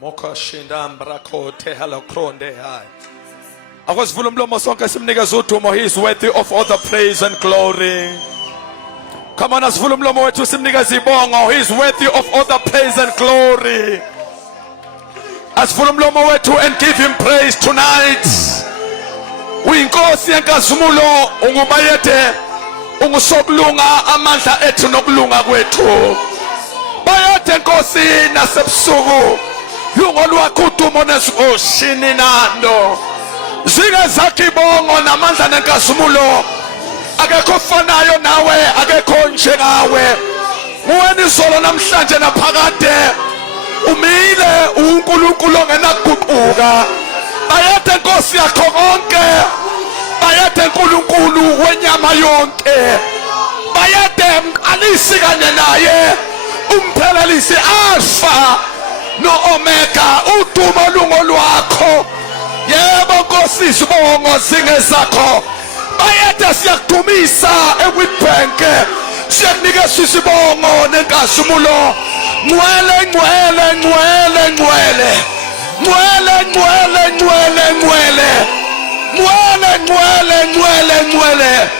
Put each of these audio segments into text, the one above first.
Moka shindambra kote halokronde hai. Akwasivula umlomo sonke simnikeza udumo. He is worthy of all the praise and glory. Come on, asivula umlomo wethu simnikeza ibongo. He is worthy of all the praise and glory. Asivula umlomo wethu and give him praise tonight. Uyinkosi yenkazimulo, ungubayede, ungusokulunga amandla ethu nokulunga kwethu. Bayede Nkosi nasebusuku. Lungo lwakho udumo nesikoshini nando. Zike zakhe ibongo namandla nenkazimulo. Akekho fanayo nawe, akekho njengawe. Nguwena izolo namhlanje naphakade. Umile uNkulunkulu ongenakuguquka. Bayede Nkosi yakho konke. Bayede uNkulunkulu wenyama yonke. Bayede mqalisi kanye naye. Umphelelisi Alpha no Omega. Udumo lungo lwakho. Yebo Nkosi sibongo zingezakho. Bayede siyakudumisa eWitbank. Siyakunikeza isibongo nenkazimulo. Ngwele ngwele ngwele ngwele. Ngwele ngwele ngwele ngwele. Ngwele ngwele ngwele ngwele.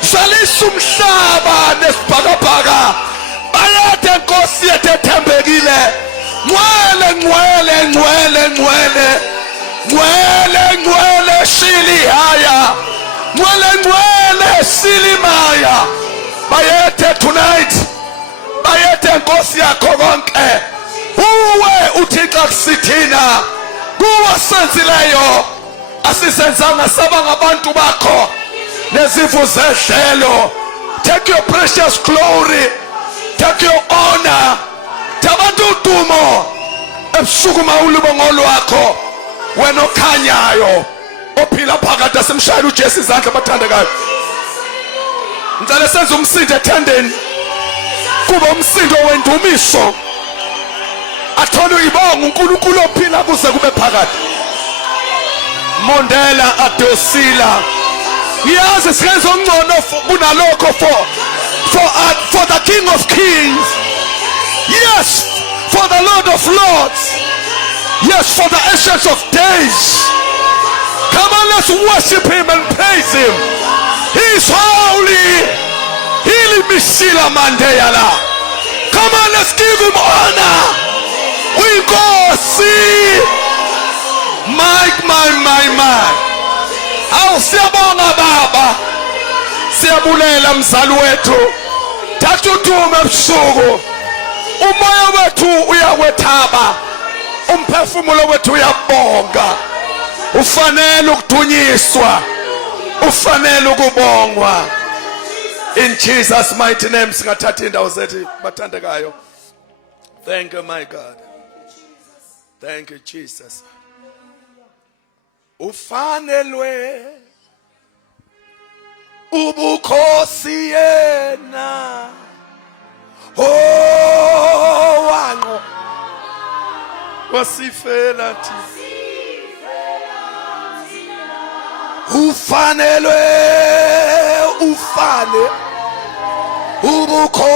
Salisa umhlaba nesibhakabhaka. Bayede Nkosi yethu ethembekile. Ngwele ngwele ngwele ngwele. Ngwele ngwele shili haya. Ngwele ngwele shili maya. Bayede tonight. Bayede Nkosi yakho konke. Uwe uThixo kusithina. Kuwa senzileyo. Asisenzanga saba ngabantu bakho. Nezifo zedlelo. Take your precious glory. Take your honor. Tabantu udumo. Ebusuku mawulubongo lwakho. Wena okhanyayo. Ophila phakathi asemshayela uJesu izandla abathandekayo. Ngicela senze umsindo ethandeni. Kuba umsindo wendumiso. Athole uyibonga uNkulunkulu ophila kuze kube phakathi. Mondela adosila. Yazi sikenza ongcono kunalokho for the King of Kings. Yes, for the Lord of Lords. Yes, for the Ancient of Days. Come on, let's worship him and praise him. He is holy. Hili Mishila Mandela. Come on, let's give him honor. We go see. My. Awu siyabonga baba. Siyabulela mzali wethu. Thatha udumo ebusuku. Umoya wethu uyawethaba. Umphefumulo wethu uyabonga. Ufanele ukudunyiswa. Ufanele ukubongwa. In Jesus' mighty name singathatha indawo zethu bathandekayo. Thank you, my God. Thank you, Jesus. Ufanelwe ubukhosi yena. Oh wango wasifela thi. Ufanelwe ufane ubukhosi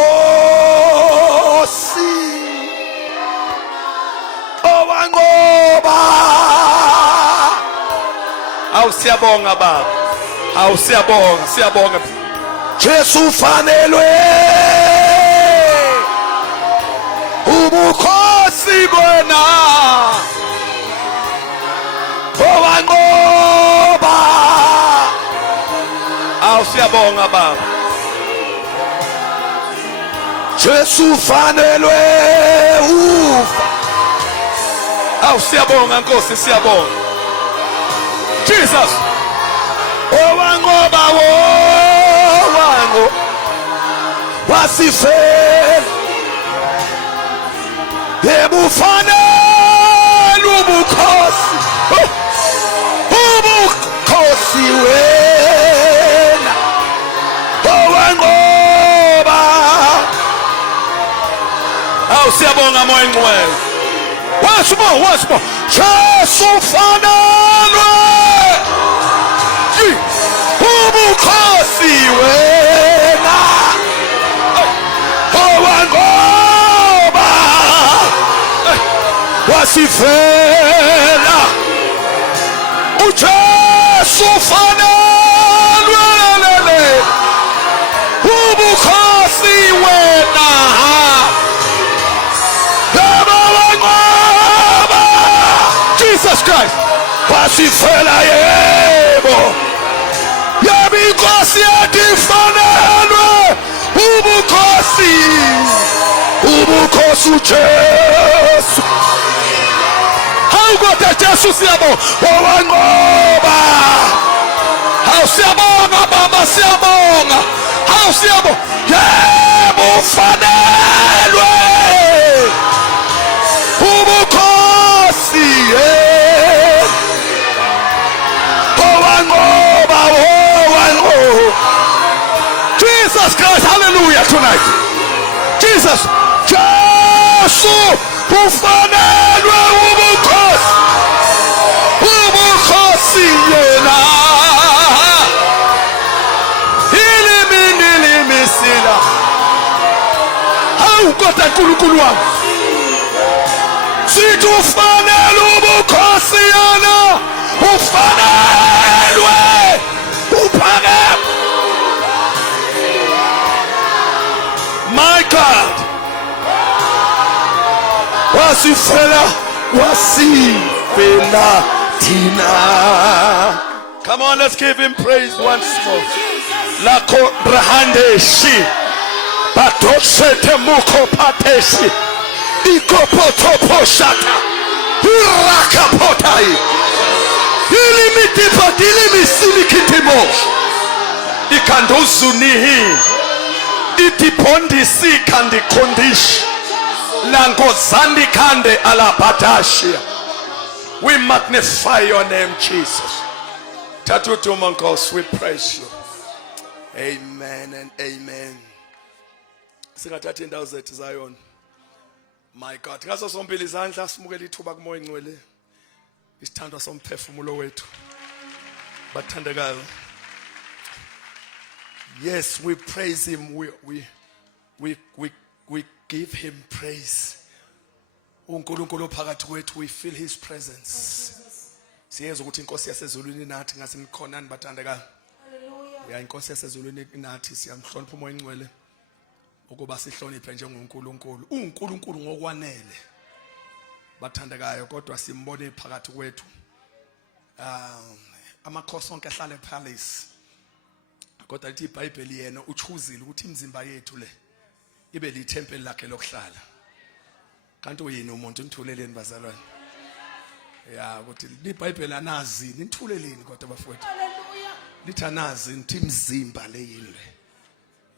owangoba. Awu siyabonga baba. Awu siyabonga. Jesu ufanelwe ubukhosi bona owangoba. Awu siyabonga baba. Jesu ufanelwe ufa. Awu siyabonga Nkosi siyabonga. Jesus. Owangoba wango wasifela. Ebufanele ubukhosi. Ubukhosi wena. Owangoba. Awu siyabonga moya ngcwele. Once more. Jesu ufanelwe ubukhosi wena. Owangoba. wasifela uJesu fanelwe ubukhosi wena Jesus Christ wasifela yebo yabinkosi yatifanelwe ubukhosi uJesu awukodwa Jesu siyabo owanqoba awusiyabonga baba siyabonga awusiyabo yebo ufanelwe ubukhosi owanqoba Jesus Christ hallelujah tonight Jesus Jesu ufanelwe ubukhosi yena ilimisila awukodwa uNkulunkulu wami sithi ufanelwe ubukhosi yena ufanelwe uphakeme my God wasifela thina. Come on, let's give him praise once more. Lako brahandeshi patosete muko pateshi ikopotoposhata urakapotai ilimitipatilimisimikitimo ikandozunihi itipondisi kandikondishi langozandi kande alapatashia. We magnify your name, Jesus. Tatutu Mankos, we praise you. Amen and amen. Singathatha indawo zethu Zion. My God. Ngaso sombili izandla simukele ithuba kumoya ingcwele. Isithandwa somphefumulo wethu. Bathandekayo. Yes, we praise him. We give him praise. uNkulunkulu phakathi kwethu, we feel his presence. Siyeza ukuthi inkosi yasezulwini nathi ngasinikhonani bathandekayo. Ya inkosi yasezulwini nathi siyamhlonipha umoya ingcwele ukuba sihloniphe njengoNkulunkulu. uNkulunkulu ngokwanele bathandekayo kodwa simbone phakathi kwethu. Amakhosi onke ahlala ePalace. Kodwa lithi iBhayibheli yena uchuzile ukuthi imizimba yethu le ibe lithempeli lakhe lokuhlala. Kanti uyini umuntu nithuleleni bazalwane? Ya ukuthi iBhayibheli anazi nithuleleni kodwa bafowethu. Haleluya. Lithi anazi nithi imizimba le yini le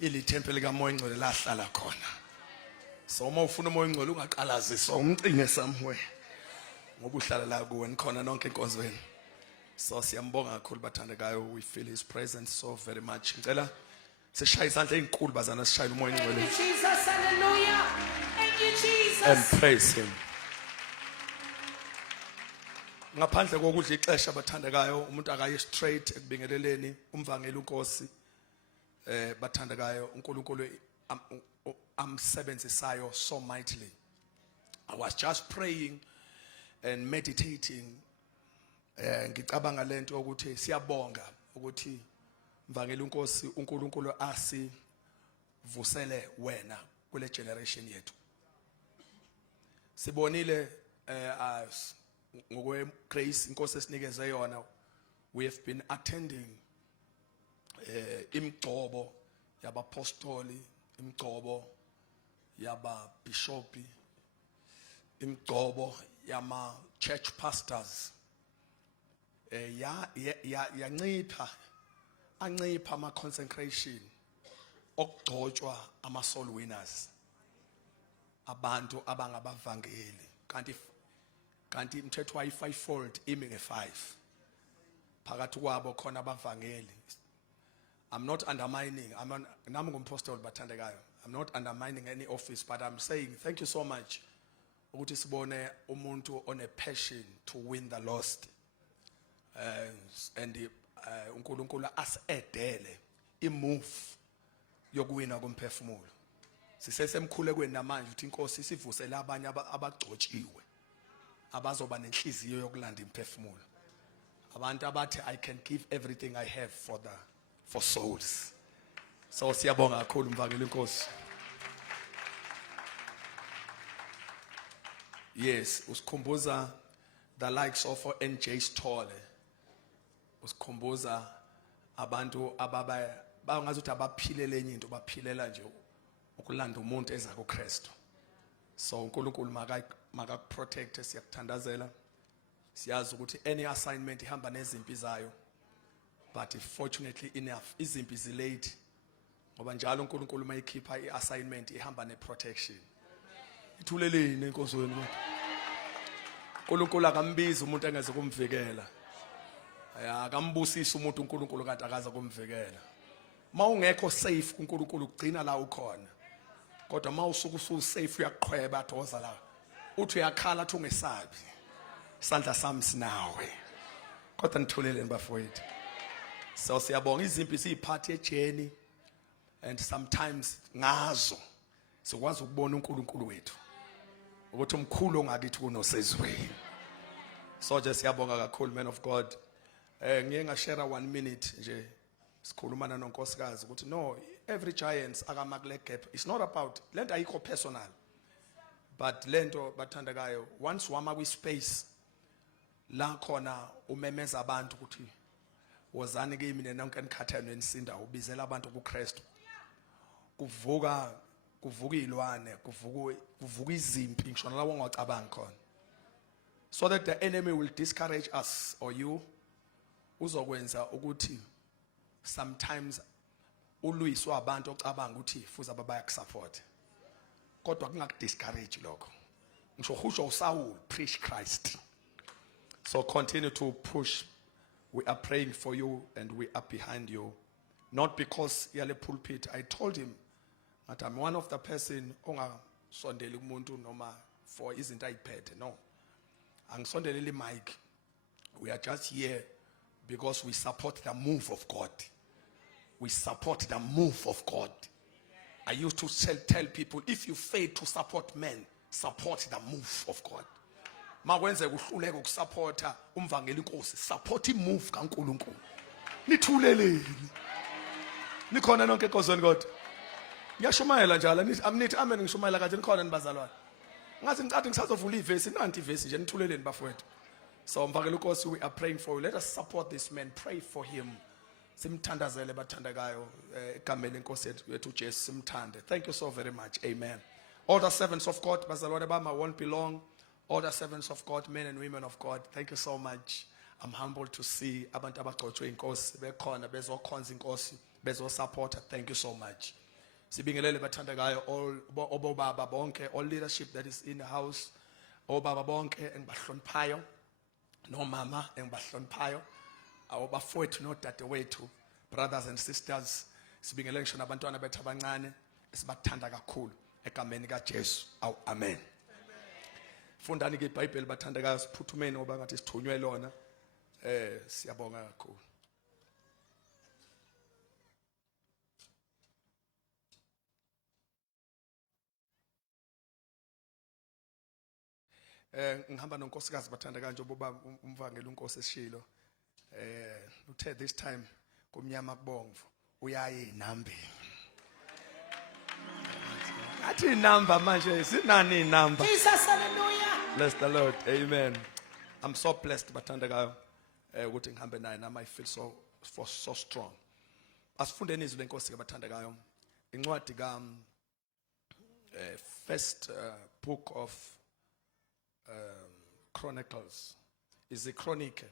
ilithempeli kaMoya Ngcwele la hlala khona. So uma ufuna uMoya Ngcwele ungaqalaziswa umcinge somewhere. Ngoba uhlala la kuwe nikhona nonke enkonzweni. So siyambonga kakhulu bathandekayo, we feel his presence so very much. Ngicela sishaya izandla ezinkulu bazana sishaya uMoya Ngcwele. Jesus, hallelujah. Thank you Jesus. And praise him. Ngaphandle kokudla ixesha bathandekayo, umuntu akaye straight ekubingeleleni umvangeli uNkosi. Bathandekayo uNkulunkulu amsebenzisayo so mightily. I was just praying and meditating. Ngicabanga lento ukuthi siyabonga ukuthi mvangeli uNkosi uNkulunkulu asivusele wena kule generation yethu. Sibonile ngokwe grace inkosi esinikeze yona, we have been attending imigcobo yabapostoli, imigcobo yababishopi, imigcobo yama church pastors. Yancipha ama consecration okugcotshwa ama soul winners, abantu abangabavangeli. Kanti umthetho wayi fivefold imi nge5 phakathi kwabo khona abavangeli. I'm not undermining, nami ngumphostoli bathandekayo, I'm not undermining any office, but I'm saying thank you so much ukuthi sibone umuntu on a passion to win the lost. And uNkulunkulu asedele imove yokuwina komphefumulo. Sisesemkhulekweni namanje ukuthi inkosi sivusele abanye abagcotshiwe abazoba nenhliziyo yokulanda imphefumulo. Abantu abathi I can give everything I have for souls. So siyabonga kakhulu mvangeli inkosi. Yes, usikhumbuza the likes of NJ Stole. Usikhumbuza abantu bangazuthi abaphilele enye into baphilela nje ukulanda umuntu eza kuKristu. So uNkulunkulu maka protect siyakuthandazela. Siyazi ukuthi any assignment ihamba nezimpi zayo. But fortunately enough izimpi zilate. Ngoba njalo uNkulunkulu mayikhipha iassignment ihamba neprotection. Ithuleleni inkosi wenu. uNkulunkulu akambiza umuntu engeze kumvikela. Akambusisa umuntu uNkulunkulu kanti akaza kumvikela. Mawungekho safe uNkulunkulu ugcina la ukhona. Kodwa mawusuku usafe uyaqhweba doza la. Uthi uyakhala athi ungesabi. Isandla sami sinawe. Kodwa nithuleleni bafowethu. So siyabonga izimpi siyiphathi ejeni and sometimes ngazo sikwazi ukubona uNkulunkulu wethu. Ukuthi umkhulu ongakithi kunosezweni. So just siyabonga kakhulu man of God. Ngiye ngashare 1 minute nje sikhulumana nonkosikazi ukuthi no every giants akamakule gap it's not about lento ayikho personal but lento bathandakayo once wama kwi space la khona umemeza abantu ukuthi wozani ke mina nonke enikhathalweni nisinda ubizela abantu kuKristu kuvuka ilwane kuvuka izimpi ngisho nalawo ongacabanga khona so that the enemy will discourage us or you uzokwenza ukuthi sometimes uluyiswa abantu ocabanga ukuthi fuza babaya kusupport kodwa kungakudiscourage lokho ngisho husho uSaul preach Christ. So continue to push. We are praying for you and we are behind you. Not because yale pulpit. I told him that I'm one of the person ongasondeli kumuntu noma for izinto ayiphethe. No. Angisondeleli mic. We are just here because we support the move of God. We support the move of God. I used to tell people, if you fail to support men, support the move of God. Makwenze kuhluleka ukusupporta umvangeli inkosi, support imove kaNkulunkulu. Nithuleleni. Nikhona nonke enkozweni kodwa. Ngiyashumayela njalo, amnithi amen ngishumayela kanje nikhona nibazalwane. Ngathi ngicade ngisazovula ivesi, nanti ivesi nje nithuleleni bafowethu. So mvangeli inkosi we are praying for you. Let us support this man, pray for him. Simthandazele bathandakayo egameni lenkosi yethu uJesu simthande. Thank you so very much. Amen. All the servants of God, bazalwane bami won't be long. All the servants of God, men and women of God, thank you so much. I'm humbled to see abantu abagcotshwe inkosi bekhona bezokhonza inkosi bezosupport. Thank you so much. Sibingelele bathandakayo all obaba bonke, all leadership that is in the house. Obaba bonke engibahloniphayo. No mama engibahloniphayo. Awubafowethu nodadewethu, brothers and sisters. Sibingelele ngisho nabantwana bethu abancane esibathanda kakhulu egameni kaJesu. Amen. Fundani ke iBhayibheli bathandakayo siphuthumeni ngoba ngathi sithunywe lona. Siyabonga kakhulu. Ngihamba nonkosikazi bathandakayo njengoba umvangeli unkosi esishilo. Uthe this time kumnyama kubomvu uyaye inambeni. Athi number manje sinani number. Jesus, hallelujah. Bless the Lord. Amen. I'm so blessed bathandakayo ukuthi ngihambe naye nama I feel so strong. Asifundeni izwi lenkosi ke bathandakayo. Incwadi ka first book of Chronicles is the chronicle.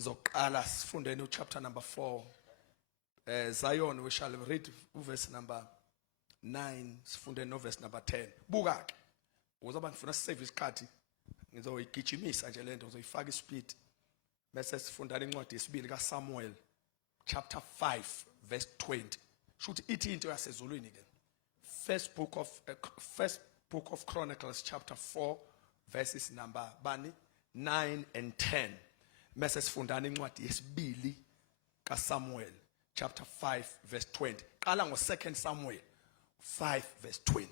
Zoqala sifundeni chapter number 4. Zion, we shall read verse number 9, sifundeni no verse number 10. Buka ke. Uzoba ngifuna sisave isikhathi. Ngizoyigijimisa nje lento uzoyifaka ispeed. Bese sifundani incwadi yesibili kaSamuel chapter 5 verse 20. Shuthi ithi into yasezulwini ke. First book of Chronicles chapter 4 verses number 9 and 10. Bese sifundani incwadi yesibili kaSamuel chapter 5 verse 20. Qala ngo 2 Samuel 5 verse 20.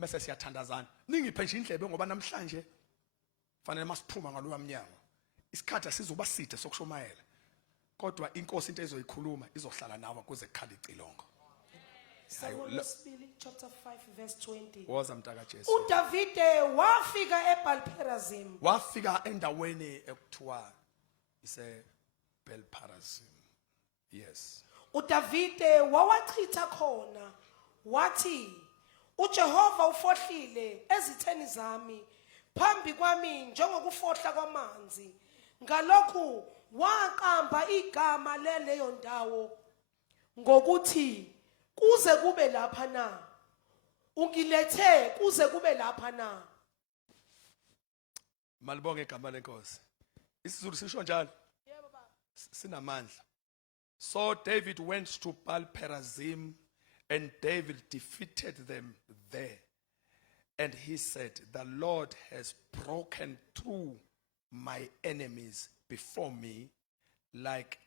mase siyathandazana. Ningiphe nje indlebe ngoba namhlanje fanele masiphuma ngalowa mnyango. Isikhathi asizoba side sokushumayela. Kodwa inkosi into ezoyikhuluma izohlala nawe kuze kukhale icilongo. Samuel chapter 5 verse 20. Woza mntaka Jesu. uDavide wafika eBalperazim. Wafika endaweni ekuthiwa ise Belperazim. Yes. uDavide wawachitha khona wathi uJehova ufohlile ezitheni zami phambi kwami njengokufohla kwamanzi. Ngalokhu waqamba igama leleyo ndawo ngokuthi kuze kube lapha na. Ungilethe kuze kube lapha na. Malibonge igama lenkosi. IsiZulu sisho njalo. Sinamandla. So David went to Baal-perazim, and David defeated them there. And he said, the Lord has broken through my enemies before me like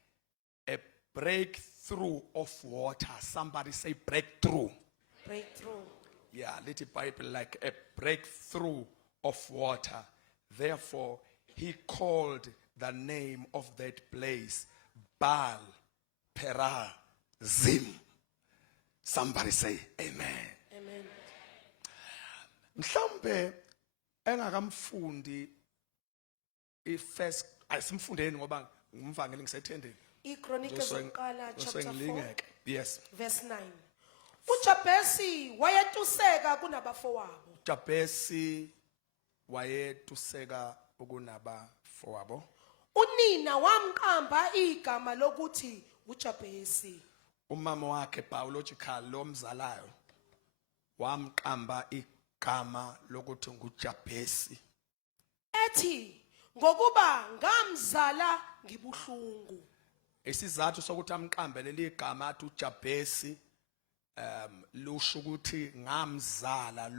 a breakthrough of water. Somebody say breakthrough. Breakthrough. Yeah, little Bible, like a breakthrough of water. Therefore, he called the name of that place Baal-perazim. Somebody say amen. Amen. Mhlambe engakamfundi ifirst asimfundeni ngoba ngumvangeli ngisethendeni. iChronicles zokuqala chapter 4 Yes. verse 9. uJabesi wayetuseka kunabafowabo. Jabesi wayetuseka ukunabafowabo. Unina wamqamba igama lokuthi uJabesi. Umama wakhe biological lomzalayo wamqamba igama lokuthi nguJabesi. Ethi ngokuba ngamzala ngibuhlungu. Isizathu sokuthi amqambe leli gama athi uJabesi lusho ukuthi ngamzala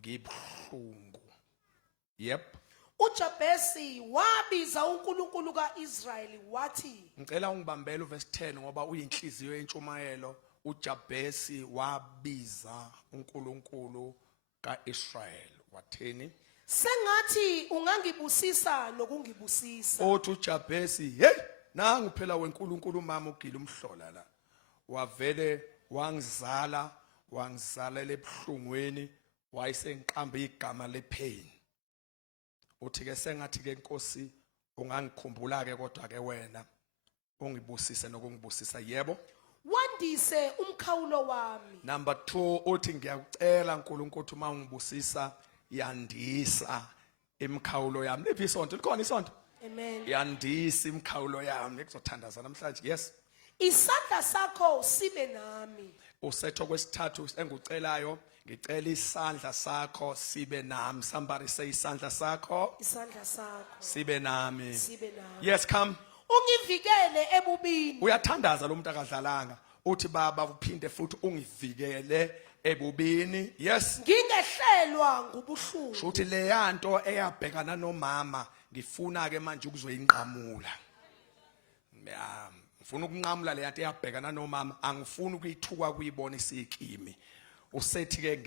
ngibhlungu. Yep. uJabesi wabiza uNkulunkulu kaIsrayeli wathi. Ngicela ungibambele uverse 10 ngoba uyinhliziyo yentshumayelo. uJabesi wabiza uNkulunkulu kaIsrayeli watheni? Sengathi ungangibusisa nokungibusisa. Othi uJabesi, hey, nangu phela weNkulunkulu mama ugila umhlola la. Wavele wangizala lebhlungweni wayesengiqamba igama lepain. Uthi ke sengathi ke Nkosi ungangikhumbula ke kodwa ke wena ungibusise nokungibusisa. Yebo. Wandise umkhawulo wami. Number 2 uthi ngiyakucela uNkulunkulu uma ungibusisa yandisa imkhawulo yami. Liphi isonto? Likhona isonto? Amen. Yandisa imkhawulo yami ekuzothandaza namhlanje. Yes. Isandla sakho sibe nami. Usetho kwesithathu engucelayo, ngicela isandla sakho sibe nami. Somebody say isandla sakho Isandla sakho sibe nami. sibe nami. Yes, come. Ungivikele ebubini. Uyathandaza lo muntu akadlalanga. Uthi baba uphinde futhi ungivikele ebubini. Yes. Ngingehlelwa ngubuhlungu. Shuthi le yanto eyabhekana nomama ngifuna ke manje ukuzoyinqamula. Ngifuna ukunqamula le yanto eyabhekana nomama, angifuni ukuyithuka kuyibona isikimi. Usethi ke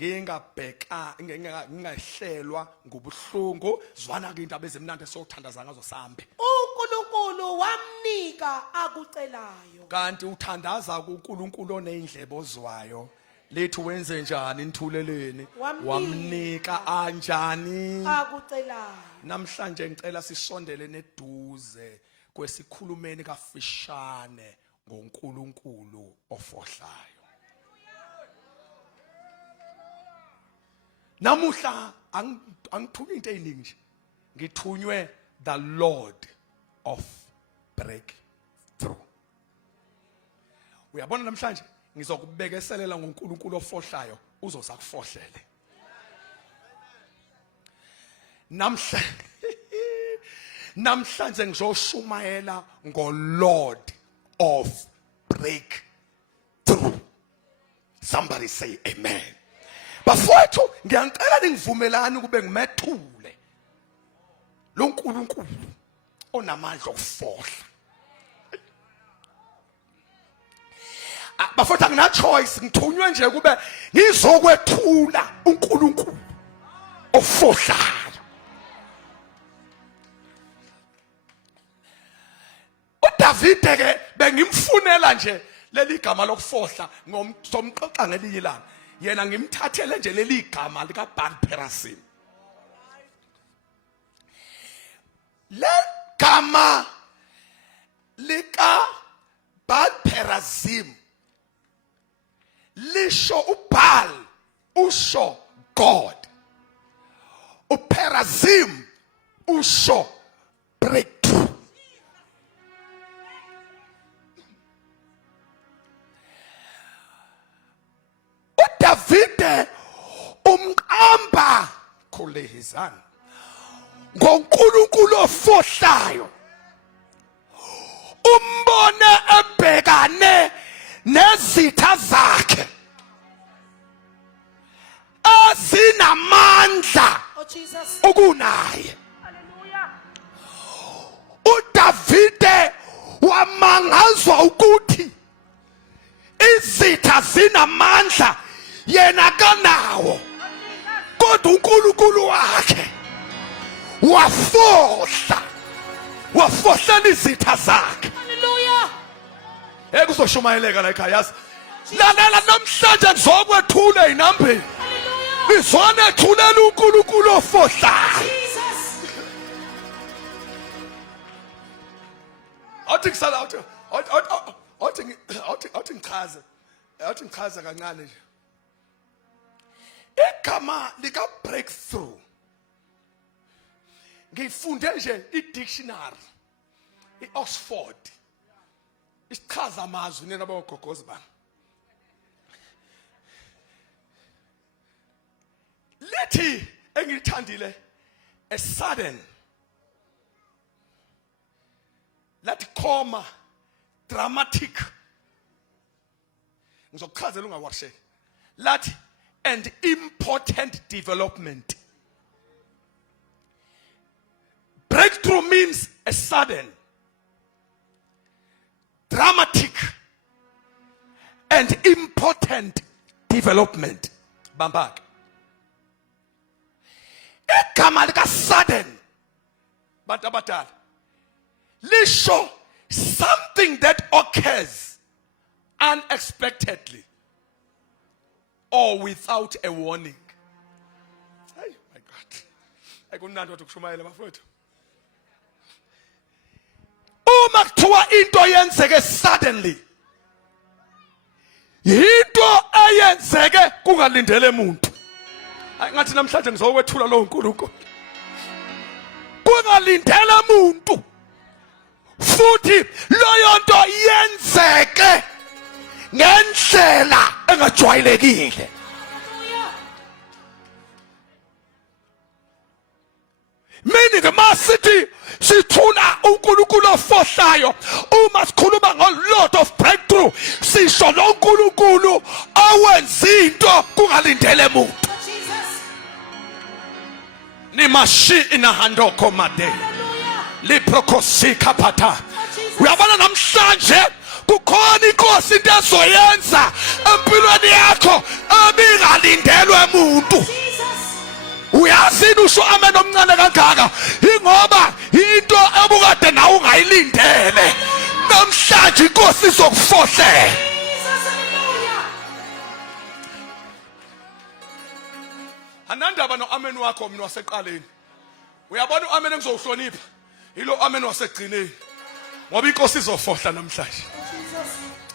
ngingahlelwa ngubuhlungu, zwana ke indaba ezimnandi esokuthandaza ngazo sambe. uNkulunkulu wamnika akucelayo. Kanti uthandaza kuNkulunkulu onezindlebe ozwayo. Lethu wenze njani nithuleleni? Wamnika anjani? Akucelayo. Namhlanje ngicela sisondele neduze kwesikhulumeni kafishane ngoNkulunkulu ofohlayo. Namuhla angithuki into eziningi nje. Ngithunywe the Lord of breakthrough. Uyabona namhlanje ngizokubekeselela ngoNkulunkulu ofohlayo uzoza kufohlele. Namhlanje ngizoshumayela ngoLord of breakthrough. Somebody say amen. Bafowethu ngiyacela ningivumelani kube ngimethule lo nkulunkulu onamandla okufohla. bafowethu angina choice, ngithunywe nje kube ngizokwethula uNkulunkulu ofohlayo. uDavide ke bengimfunela nje leli gama lokufohla ngomxoxa ngelilanga, yena ngimthathele nje leli gama lika Baal-perazim. Le gama lika Baal-perazim lisho uBaal usho God, uPerazim usho breakthrough. uDavide umqamba khulehizana ngoNkulunkulu ofohlayo, umbone ebhekane nezitha zakhe ezinamandla Oh Jesus. ukunaye. uDavide wamangazwa ukuthi izitha zinamandla yena kanawo, kodwa uNkulunkulu wakhe wafohlela izitha zakhe. Hallelujah. Kuzoshumayeleka la ekhaya, yazi. Lalela namhlanje ngizokwethula einambeni. Hallelujah. Izona ethulela uNkulunkulu ofohlayo. Jesus. Awuthi ngisala awuthi ngichaze kancane nje. Igama lika breakthrough ngifunde nje i-dictionary i-Oxford isichaza amazwi nina bogogozi bami. Lithi engilithandile a sudden, lathi comma dramatic, ngizokuchazela ungawasheki, lathi and important development. Breakthrough means a sudden, dramatic, and important development. Bambak. Igama lika sudden, bantu abadala, lisho something that occurs unexpectedly or without a warning. Hey, my God. Akunandi wathi kushumayela bafowethu. Uma kuthiwa into yenzeke suddenly, into eyenzeke kungalindele umuntu. Ngathi namhlanje ngizokwethula lo uNkulunkulu. Kungalindele umuntu. Futhi loyo nto yenzeke ngendlela engajwayelekile. Meaning masithi sithula uNkulunkulu ofohlayo, uma sikhuluma ngo-Lord of breakthrough, sisho lo uNkulunkulu owenza into kungalindele umuntu. Nimashi inahandoko made liprokosika pata. Uyabona namhlanje kukhona inkosi into ezoyenza empilweni yakho ebingalindelwe umuntu. Uyazini usho amen omncane kangaka, ingoba into ebukade nawe ungayilindele namhlanje inkosi izokufohlela. Anandaba no amen wakho mina waseqaleni. Uyabona uamen engizowuhlonipha yilo amen wasegcineni, ngoba inkosi izofohla namhlanje.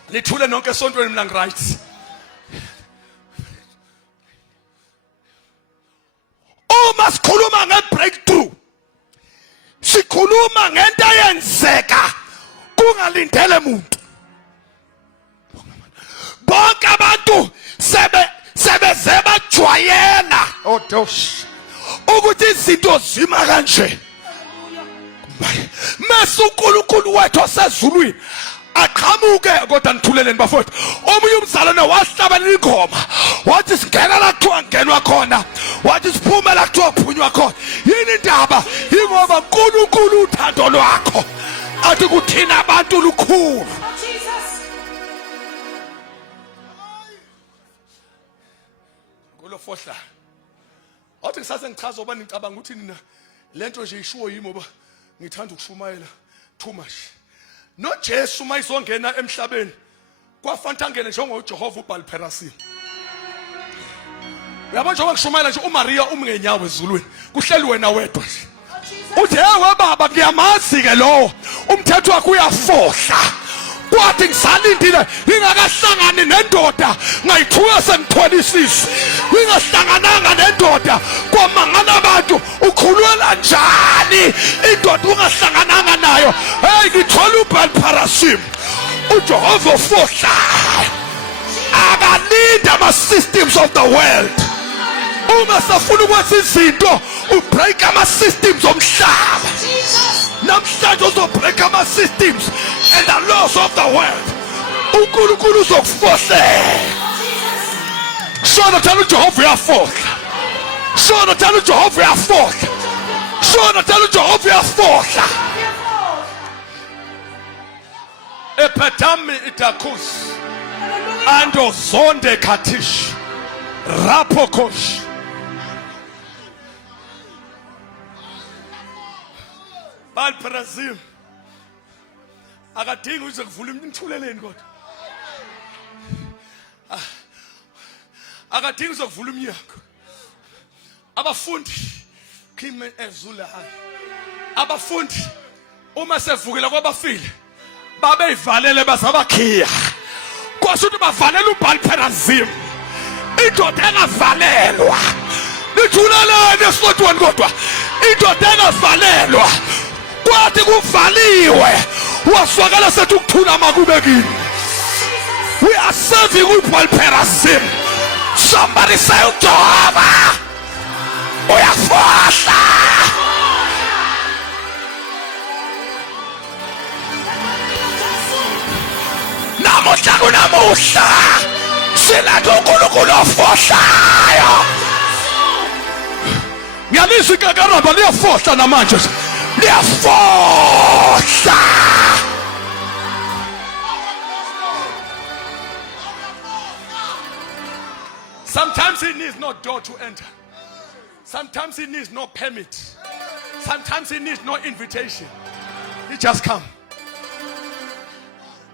Nithule nonke esontweni mina ngiright. Uma sikhuluma nge-breakthrough, sikhuluma ngento eyenzeka kungalindele umuntu. Bonke abantu sebeze bajwayela ukuthi izinto zima kanje. Mase uNkulunkulu wethu osezulwini aqhamuke, kodwa nithuleleni bafowethu. Omunye umzalwane wahlabelela ingoma, wathi singena la kuthiwa ngenwa khona, wathi siphume la kuthiwa phunywa khona. Yini indaba? Ingoba uNkulunkulu uthando lwakho athi kuthina abantu lukhulu. uNkulunkulu ofohlayo. Awuthi ngisase ngichaza oba ngicabanga ukuthi nina lento nje ishuwo yimi oba ngithanda ukushumayela too much. NoJesu mayizongena emhlabeni kwafanele angene njengoJehova uBaal Perasim. Uyabona njengoba ngishumayela nje uMaria umngenyawo ezulwini kuhleli wena wedwa nje. Uthi ewe baba ngiyamazi ke lo umthetho wakho uyafohla. Kwathi ngisalindile ingakahlangani nendoda ngayithuka sengitholisisa. Ingahlangananga nendoda kwamangana abantu ukhulula njani indoda ungahlangananga nayo. Hey ngithola uBaal Perasim uJehova ofohla. Akalinda ama systems of the world. Uma safuna ukwenza izinto ubreak ama systems omhlaba. Namhlanje uzobreak ama systems and the laws of the world. uNkulunkulu uzokufohlela. Shona tell uJehova uyafohla. Shona tell uJehova uyafohla. Shona tell uJehova uyafohla. Epatami itakus ando zonde katish rapokosh. Baal Perasim akadingi uze kuvula imthuleleni kodwa. Akadingi uze kuvula umnyango. Abafundi kimi ezula hayi. Abafundi uma sevukela kwabafile babeyivalele bazabakhiya. Kwasho ukuthi bavalele uBaal Perasim. Indoda engavalelwa. Nithuleleni esodweni kodwa. Indoda engavalelwa. Kwathi kuvaliwe waswakala sethu ukuthula makube kini. We are serving uBaal Perasim. Somebody say uJehova uyafohla. Namuhla kunamuhla silanda uNkulunkulu ofohlayo. Ngiyalizwa ikakaraba liyafohla namanje. Liyafohla. Sometimes he needs no door to enter. Sometimes he needs no permit. Sometimes he needs no invitation. He just come.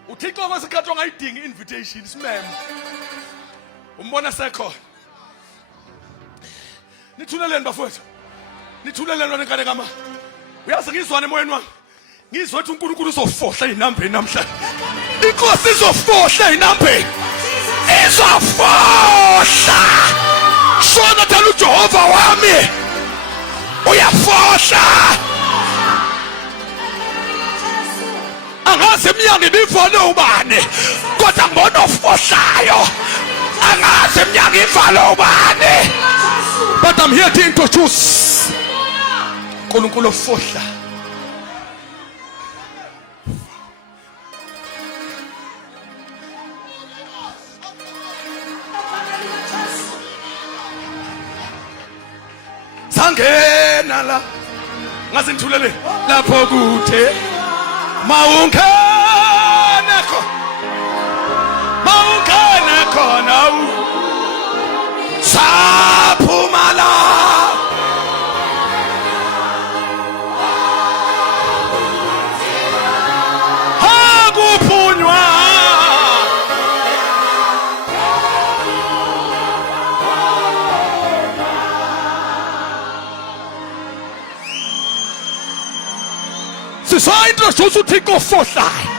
Uthixo kwesikhathi ongayidingi invitation simem. Umbona sekho. Nithuleleni bafowethu. Nithuleleni wena ngane kama. Uyazi ngizwane emoyeni wami. Ngizwe ukuthi uNkulunkulu uzofohla inambeni namhlanje. Inkosi izofohla inambeni. Izofohla. Shona tell uJehova wami uyafohla. Angazi iminyango ibivale ubani kodwa ngibona ofohlayo. Angazi iminyango ivale ubani. But I'm here to introduce uNkulunkulu ofohla. Sangena la ngazi ngithulele lapho kuthe mawungene khona saphuma la hakuphunywa sisayintroduce uThixo ofohlayo.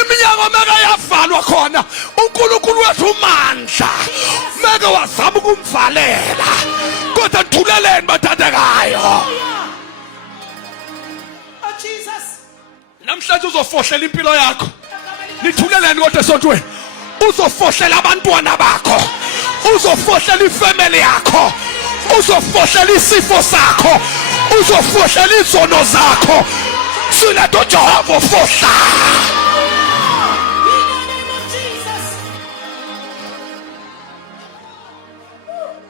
Iminyango meka yavalwa khona uNkulunkulu wethu umandla meka wazama ukumvalela kodwa thuleleni bathandekayo. Namhlanje uzofohlela impilo yakho. Nithuleleni kodwa esontweni. Uzofohlela abantwana bakho. Uzofohlela ifamily yakho. Uzofohlela isifo sakho. Uzofohlela izono zakho. Silanda uJehova ofohla.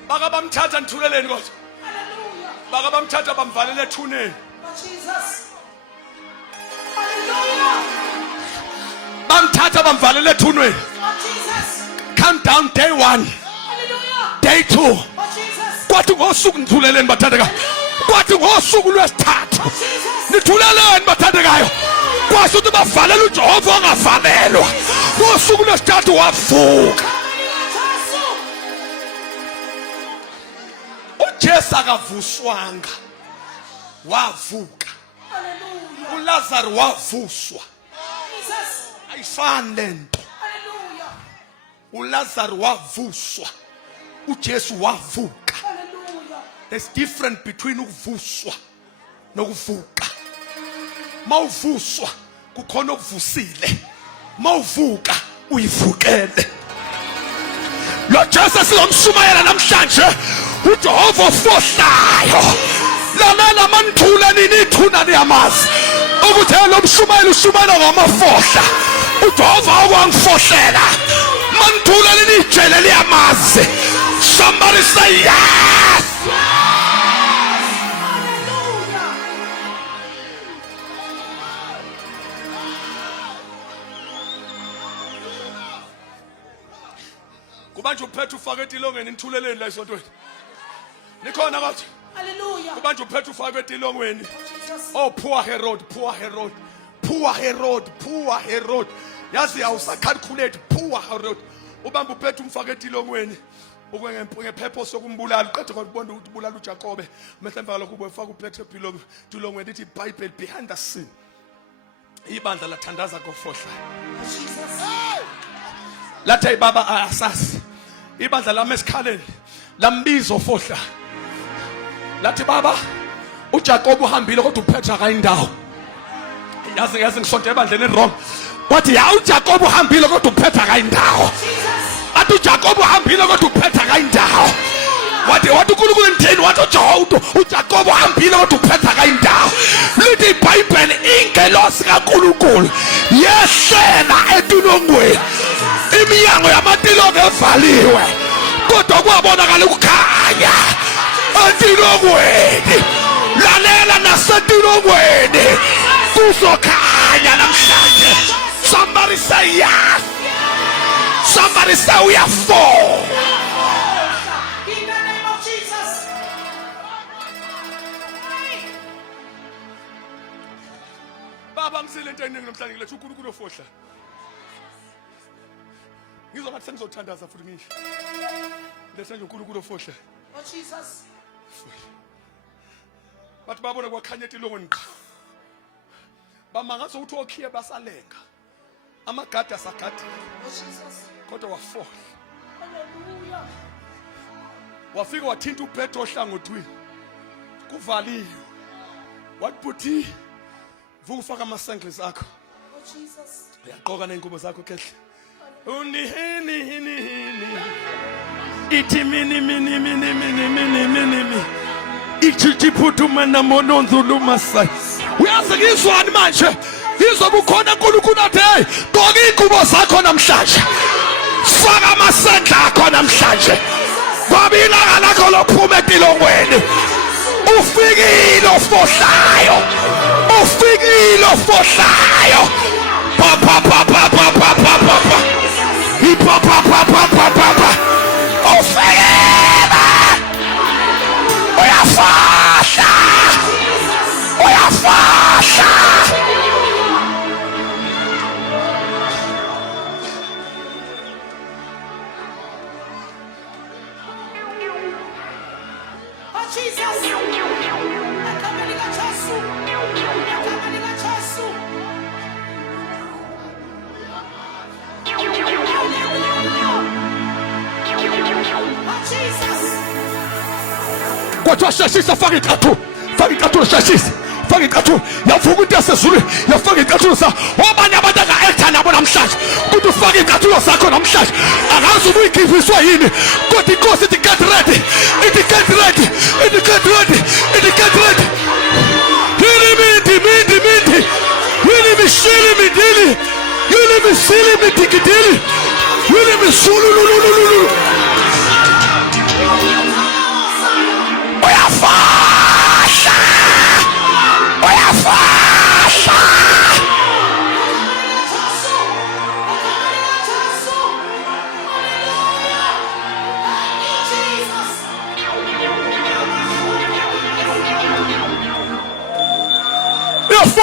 Baka bamthatha nithuleleni kodwa. Hallelujah. Baka bamthatha bamvalele ethuneni. Jesus. Hallelujah. Bamthatha bamvalele ethuneni. Jesus. countdown day 1, Hallelujah. day 2. Oh, Jesus. Kwathi ngosuku nithuleleni bathandekayo. Kwathi ngosuku lwesithathu Jesus. nithuleleni bathandekayo. Kwasho ukuthi bavalele uJehova ongavalelwa. Ngosuku lwesithathu wavuka. uJesu akavuswanga, wavuka. Hallelujah. uLazarus wavuswa. Jesus. Ayifani lento. Hallelujah. uLazarus wavuswa, uJesu wavuka. Hallelujah. There's difference between ukuvuswa nokuvuka. Mawuvuswa kukhona okuvusile, mawuvuka uyivukele. Lo Jesu silomshumayela namhlanje, uJehova ofohlayo. Lalela manithula ninithuna niyamazi ukuthi lo mshumayela ushumayela ngamafohla. uJehova okwangifohlela manithula ninijele liyamazi. Somebody say yes. Hallelujah. Kubanje uphethe ufake etilongweni nithuleleni la esontweni. Nikhona kathi Hallelujah. kubanje uphethe ufake etilongweni. Jesus. Oh, poor Herod, poor Herod, poor Herod, poor Herod. Yazi awusacalculate, poor Herod. Ubamba uphethe umfake etilongweni ngephepho sokumbulala. Uqede ukubona ukuthi ubulala uJakobe. Mhlawumbe lokho ubefaka uphethe etilongweni lithi Bible behind the scene. Ibandla lathandaza kofohla. Jesus. Lathe baba asasi. Ibandla lami esikhaleni lambiza ofohla. Lathi baba uJakobe uhambile kodwa uphethe akayindawo. Yazi ngisonto ebandleni wrong. Wathi ya uJakobe uhambile kodwa uphethe akayindawo. Athi uJakobe uhambile kodwa uphethe akayindawo. Wathi uNkulunkulu ndini wathi uJakobe uhambile kodwa uphethe akayindawo. Lithi iBhayibheli ingelosi kaNkulunkulu yehlela etulongweni. Iminyango yamatilongo evaliwe kodwa kwabonakala ukukhanya etilongweni. Lalela nasetilongweni kuzokhanya namhlanje. Somebody say yes. Somebody say we are full. In the name of Jesus. Baba ngisile into eningi namhlanje ngilethe uNkulunkulu ofohla. Ngizoba sengizothandaza futhi ngisho. Lethe nje uNkulunkulu ofohla. Oh, Jesus. Bathi babona kwakhanya etilongweni. Bamangaza ukuthi okhiye basalenga. Amagadi asagadi Oh, Jesus. kodwa wafohla. Hallelujah. Wafika wathinta uPetro ohlangothweni. Kuvaliwe. Wathi buthi vuka ufaka amasengles akho. Oh, Jesus. Uyaqoka nengubo zakho kehle. Unihini. Ithi mini. Ithi phutuma namononzulu masai. Uyazi ngizwani manje? Izoba ukhona uNkulunkulu athi hey, qoka ingubo zakho namhlanje. Faka amasendla akho namhlanje. Ngoba ilanga lakho lophuma etilongweni. Ufikile ofohlayo. Ufikile ofohlayo. Pa. Ufela. Uyafahla. Oh, Jesus. Akamalika chasu. Oh, Jesus. Kwathiwa sheshisa faka ikathulo sheshisa faka ikathulo yavuka into yasezulwini yafaka ikathulo zakho. Obanye abantu anga-acta nabo namhlanje ukuthi ufake ikathulo zakho namhlanje angazi uba uyigiviswa yini kodwa inkosi ithi get ready. Yili misili mitikidili yili misulululululu.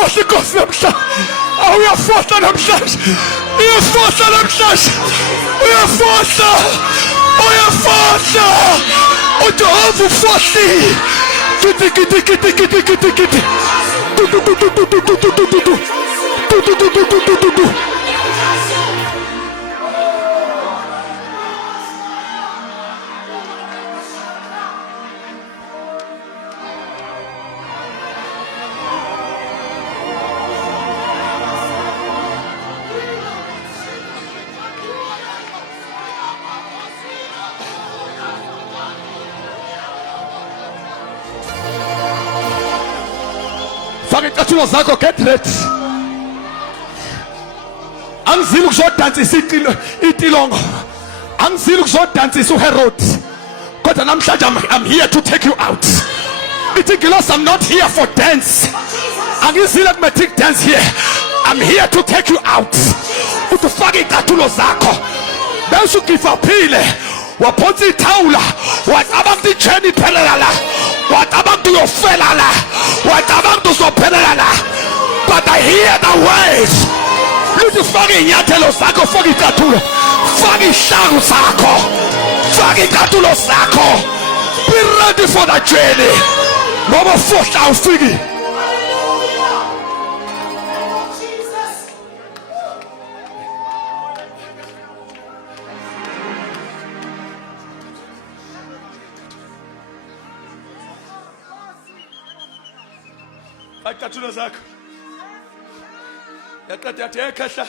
uyafohla inkosi namhlanje. Uyafohla namhlanje. Uyafohla namhlanje. Uyafohla. Uyafohla. uJehova ufohlile. Faka icathulo zakho, get ready. Angizile ukuzodansisa itilongo. Angizile ukuzodansisa uHerod. Kodwa namhlanje I'm here to take you out. Meticulous, I'm not here for dance. Angizile kumetic dance here. I'm here to take you out. Utufaka icathulo zakho. Bese ugifaphile. Waphonsa ithawula. Wacabanga ijeni iphelela la. Wacabanga uyofela la. Wacabanga uzophelela la. But I hear the words. Luthi faka inyathelo zakho, faka icathulo. Faka isihlangu sakho. Faka icathulo zakho. Be ready for the journey. Ngoba ufohla awufiki. Icathulo zakho. Yaqeda yathi khehla.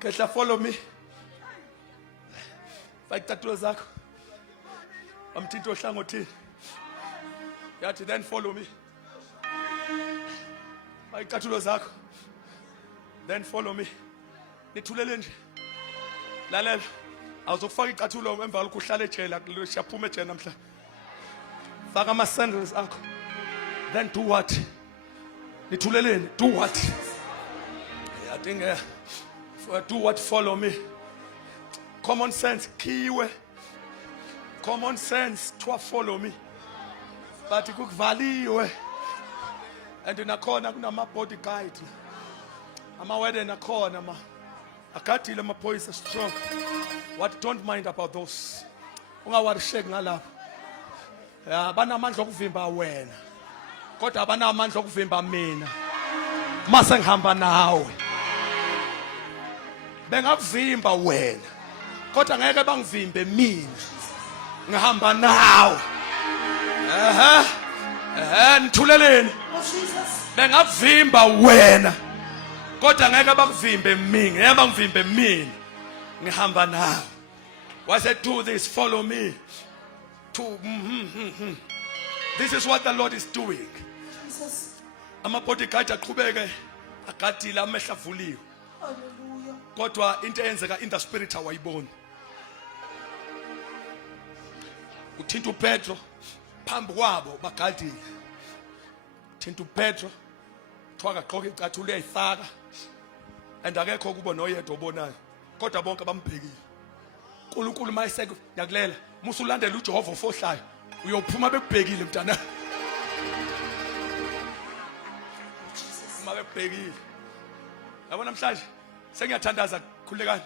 Khehla follow me. Icathulo zakho. Amthinto ohlangothini. Yathi then follow me. Icathulo zakho. Then follow me. Nithulele nje. Lalela. Awuzokufaka icathulo emva lokhu uhlala ejela, siyaphuma ejela namhla. Faka ama sandals akho. Then do what? Nithuleleni, do what? I think do what, follow me. Common sense, kiwe. Common sense, to follow me. But kukuvaliwe. And nakhona kunama bodyguard. Amawede nakhona ma. Akhathile amaphoyisa strong. What, don't mind about those. Ungawarisheki ngalapho. Ya banamandla okuvimba wena. Kodwa abanamandla okuvimba mina. Mase ngihamba nawe. Bengakuvimba wena. Kodwa ngeke bangivimbe mina. Ngihamba nawe. Nithuleleni. Bengakuvimba wena. Kodwa ngeke bakuvimbe mina. Ngeke bangivimbe mina. Ngihamba nawe. Why said do this, follow me. This is what the Lord is doing. Ama bodyguard aqhubeke agadile amehla avuliwe. Hallelujah. Kodwa into eyenzeka in the spirit awayiboni. Uthinta uPetro phambi kwabo bagadile. Uthinta uPetro thwaka gqoka icathulo uyayifaka. And akekho kubo noyedwa obonayo. Kodwa bonke bambhekile. uNkulunkulu mayiseke yakulela musu ulandela uJehova ofohlayo uyophuma bekubhekile mntana. Mabekubhekile. Yabona namhlanje sengiyathandaza khulekani.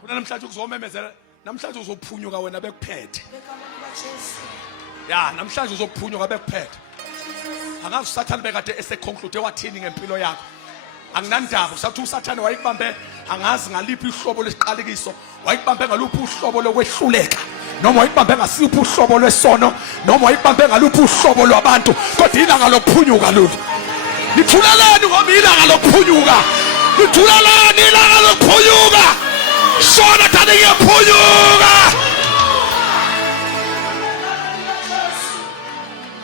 Kuna namhlanje ukuzomemezela namhlanje uzophunyuka wena bekuphethe. Ya namhlanje uzophunyuka bekuphethe. Angazi uSathane bekade eseconclude wathini ngempilo yakho. Anginandaba usathi uSathane wayikubambe angazi ngaliphi ihlobo lesiqalekiso wayikubambe ngaluphi uhlobo lokwehluleka noma wayikubambe ngasiphi uhlobo lwesono noma wayikubambe ngaluphi uhlobo lwabantu kodwa ilanga lokuphunyuka lolu nithulelani ngoba ilanga lokuphunyuka nithulelani ilanga lokuphunyuka sona thana ngiyaphunyuka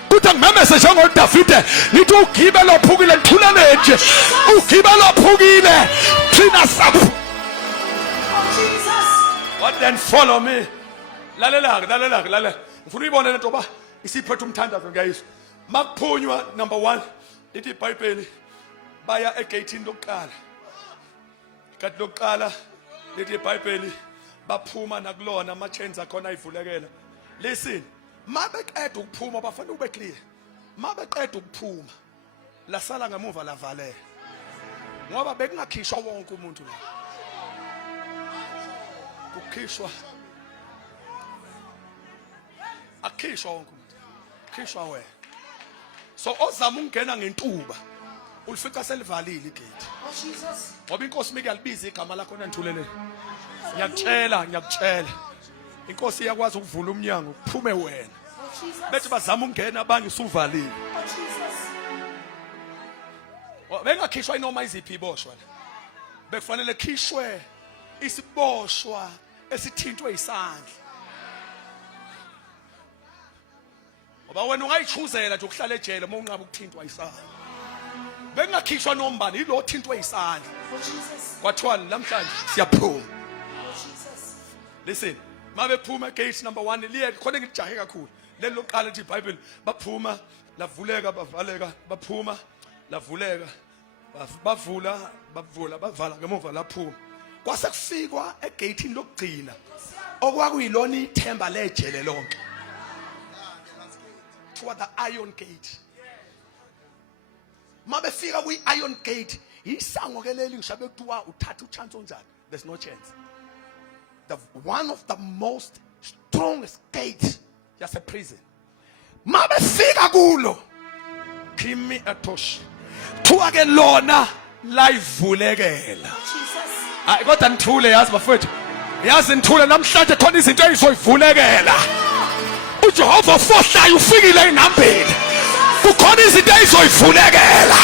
kuthi ngimemeze njengoDavide nithi ugibelo ophukile nithulele nje ugibelo ophukile thina sapho. What then, follow me. Lalela ngifuna uyibone lento ba isiphethe umthandazo ngiyayizwa makuphunywa number 1 lithi iBhayibheli baya egatini lokuqala ikati lokuqala lithi iBhayibheli baphuma nakulona ama chains akhona ayivulekela. Listen, mabeqeda ukuphuma bafanele ube clear. Mabeqeda ukuphuma lasala ngemuva lavale ngoba bekungakhishwa wonke umuntu la kukhishwa akhishwa wonke umuntu khishwa wena so ozama ukungena ngentuba ulifica selivalile igate Oh, Jesus. ngoba inkosi mikuyalibiza igama lakho nantulele ngiyakutshela inkosi iyakwazi ukuvula umnyango kuphume wena Oh, Jesus. bethi bazama ukungena abanye usuvalile Oh, Jesus. bengakhishwa inoma iziphi iboshwa la bekufanele khishwe isiboshwa esithintwe isandla ngoba wena ungayichuzela nje ukuhlala ejele uma unqaba ukuthintwa isandla bengakhishwa nombani ilo othintwe isandla Oh, Jesus. kwathiwa namhlanje siyaphuma Oh, Jesus. listen mabephuma gate number 1 liye khona ngijahe kakhulu leli loqala lithi iBhayibheli baphuma lavuleka bavaleka baphuma lavuleka bavula bavala ngemuva laphuma kwase kufikwa egateini lokugcina okwakuyilona ithemba lejele lonke toward the iron gate mabefika kwi iron gate isango ke leli ngishabe kuthiwa uthatha uchance onjani there's no chance one of the most strongest gates yase prison mabefika kulo kimi atosh thuwa ke lona layivulekela Jesus. hayi kodwa nithule yazi bafowethu yazi nithule namhlanje khona izinto ezizoyivulekela uJehova ofohlayo ufikile enambeni kukhona izinto ezizoyivulekela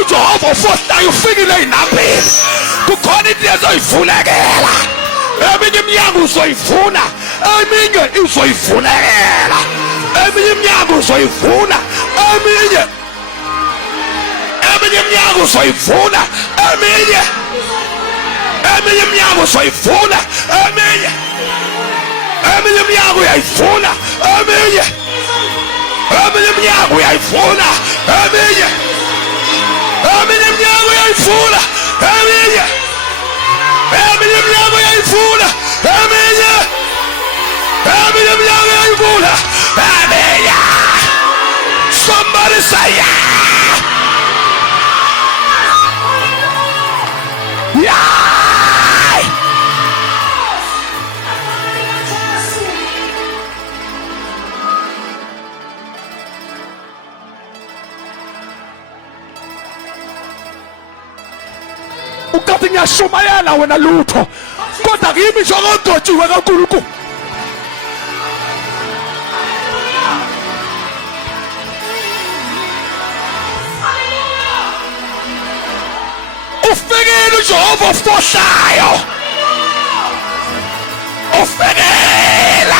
uJehova ofohlayo ufikile enambeni kukhona into ezizoyivulekela eminye iminyango uzoyivuna eminye izoyivulekela eminye iminyango uzoyivuna eminye iminyango uzoyivuna eminye iminyango uzoyivuna eminye iminyango uyayivuna eminye iminyango uyayivuna eminye iminyango uyayivuna eminye iminyango uyayivuna eminye iminyango uyayivuna eminye somebody say yeah. Ukathi ngiyashumayela wena lutho kodwa kimi njengodotshiwe kaNkulunkulu ufikile uJehova ofohlayo ufikile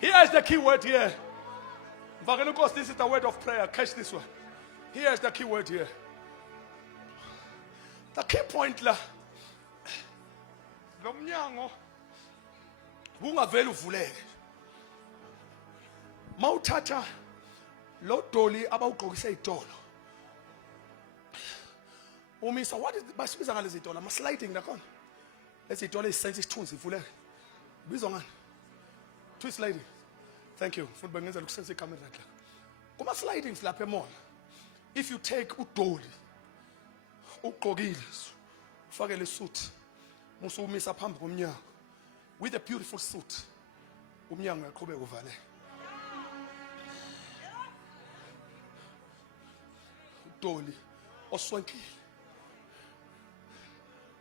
Here's the key word here. Because this is the word of prayer. Catch this one. Here's the key word here. The key point la. Lo mnyango ungavela uvuleke. Mawuthatha lo doli abawugqokisa idolo. Umisa what is basibiza ngalezi idolo ama sliding nakhona. Lezi idolo ezisenza isithunzi ivuleke. Bizwa ngani? Twist sliding. Thank you. Futhi bengenza ukusenza ikamera la. Kuma slidings lapha emona. If you take udoli ugqokile ufake le suit musumisa phambi komnyango with a beautiful suit umnyango uyaqhubeka uvale. Udoli oswankile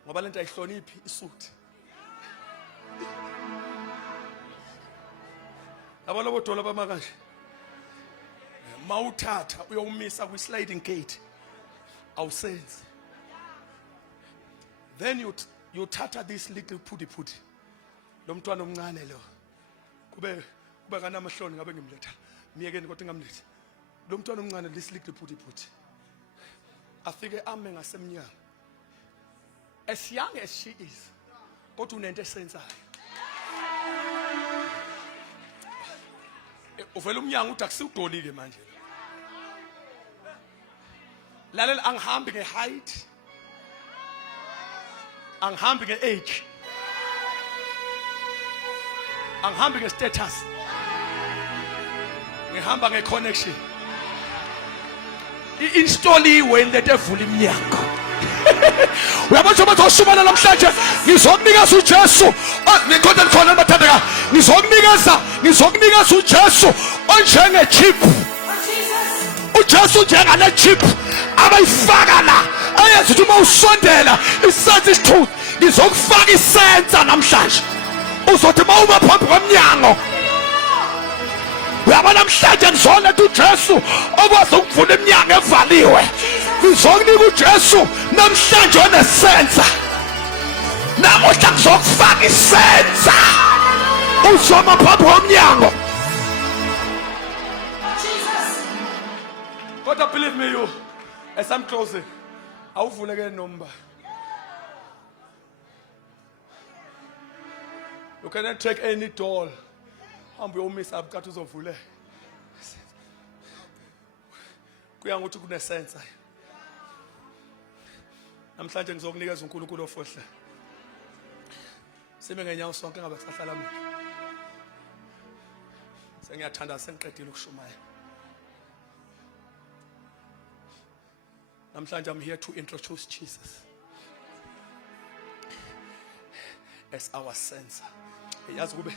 ngoba lento ayihloniphi isuit. Abalo bodola bamakanje mawuthatha uyomisa kwi sliding gate awusenzi then you thatha this little pudi lo mntwana omncane lo kube kana amahloni ngabe ngimletha miyekeni kodwa ngamlethi lo mntwana omncane this little pudi afike ame ngasemnyango as young as she is kodwa unento esenzayo uvela umnyango uthi akusiwudolike manje lalela angihambi ngeheight Angihambi nge-age, angihambi nge-status, ngihamba nge-connection. I-install-iwe lento evula iminyango. Uyabona ukuthi usumana namhlanje ngizokunikeza uJesu. Ngikhona khona bathandeka. Ngizokunikeza uJesu onjenge chip. uJesu njengale chip abayifaka la. Ayenza ukuthi uma usondela isense isithuthi ngizokufaka isensa namhlanje. Uzothi uma uma phambi komnyango. Uyabona namhlanje ngizoletha uJesu okwazi ukuvula iminyango evaliwe. Ngizokunika uJesu namhlanje onesensa. Namuhla ngizokufaka isensa. Uzoma phambi komnyango. Kodwa believe me you, as I'm closing, awuvuleke nomba. You cannot take any door. Hambe umisa abukade uzovule. Kuya ngokuthi kunesensa. Namhlanje ngizokunikeza uNkulunkulu ofohle. Sime ngenyawo sonke ngabe kusahlala mina. Sengiyathanda sengiqedile ukushumayela. Namhlanje I'm here to introduce Jesus as our sense. Yazi kube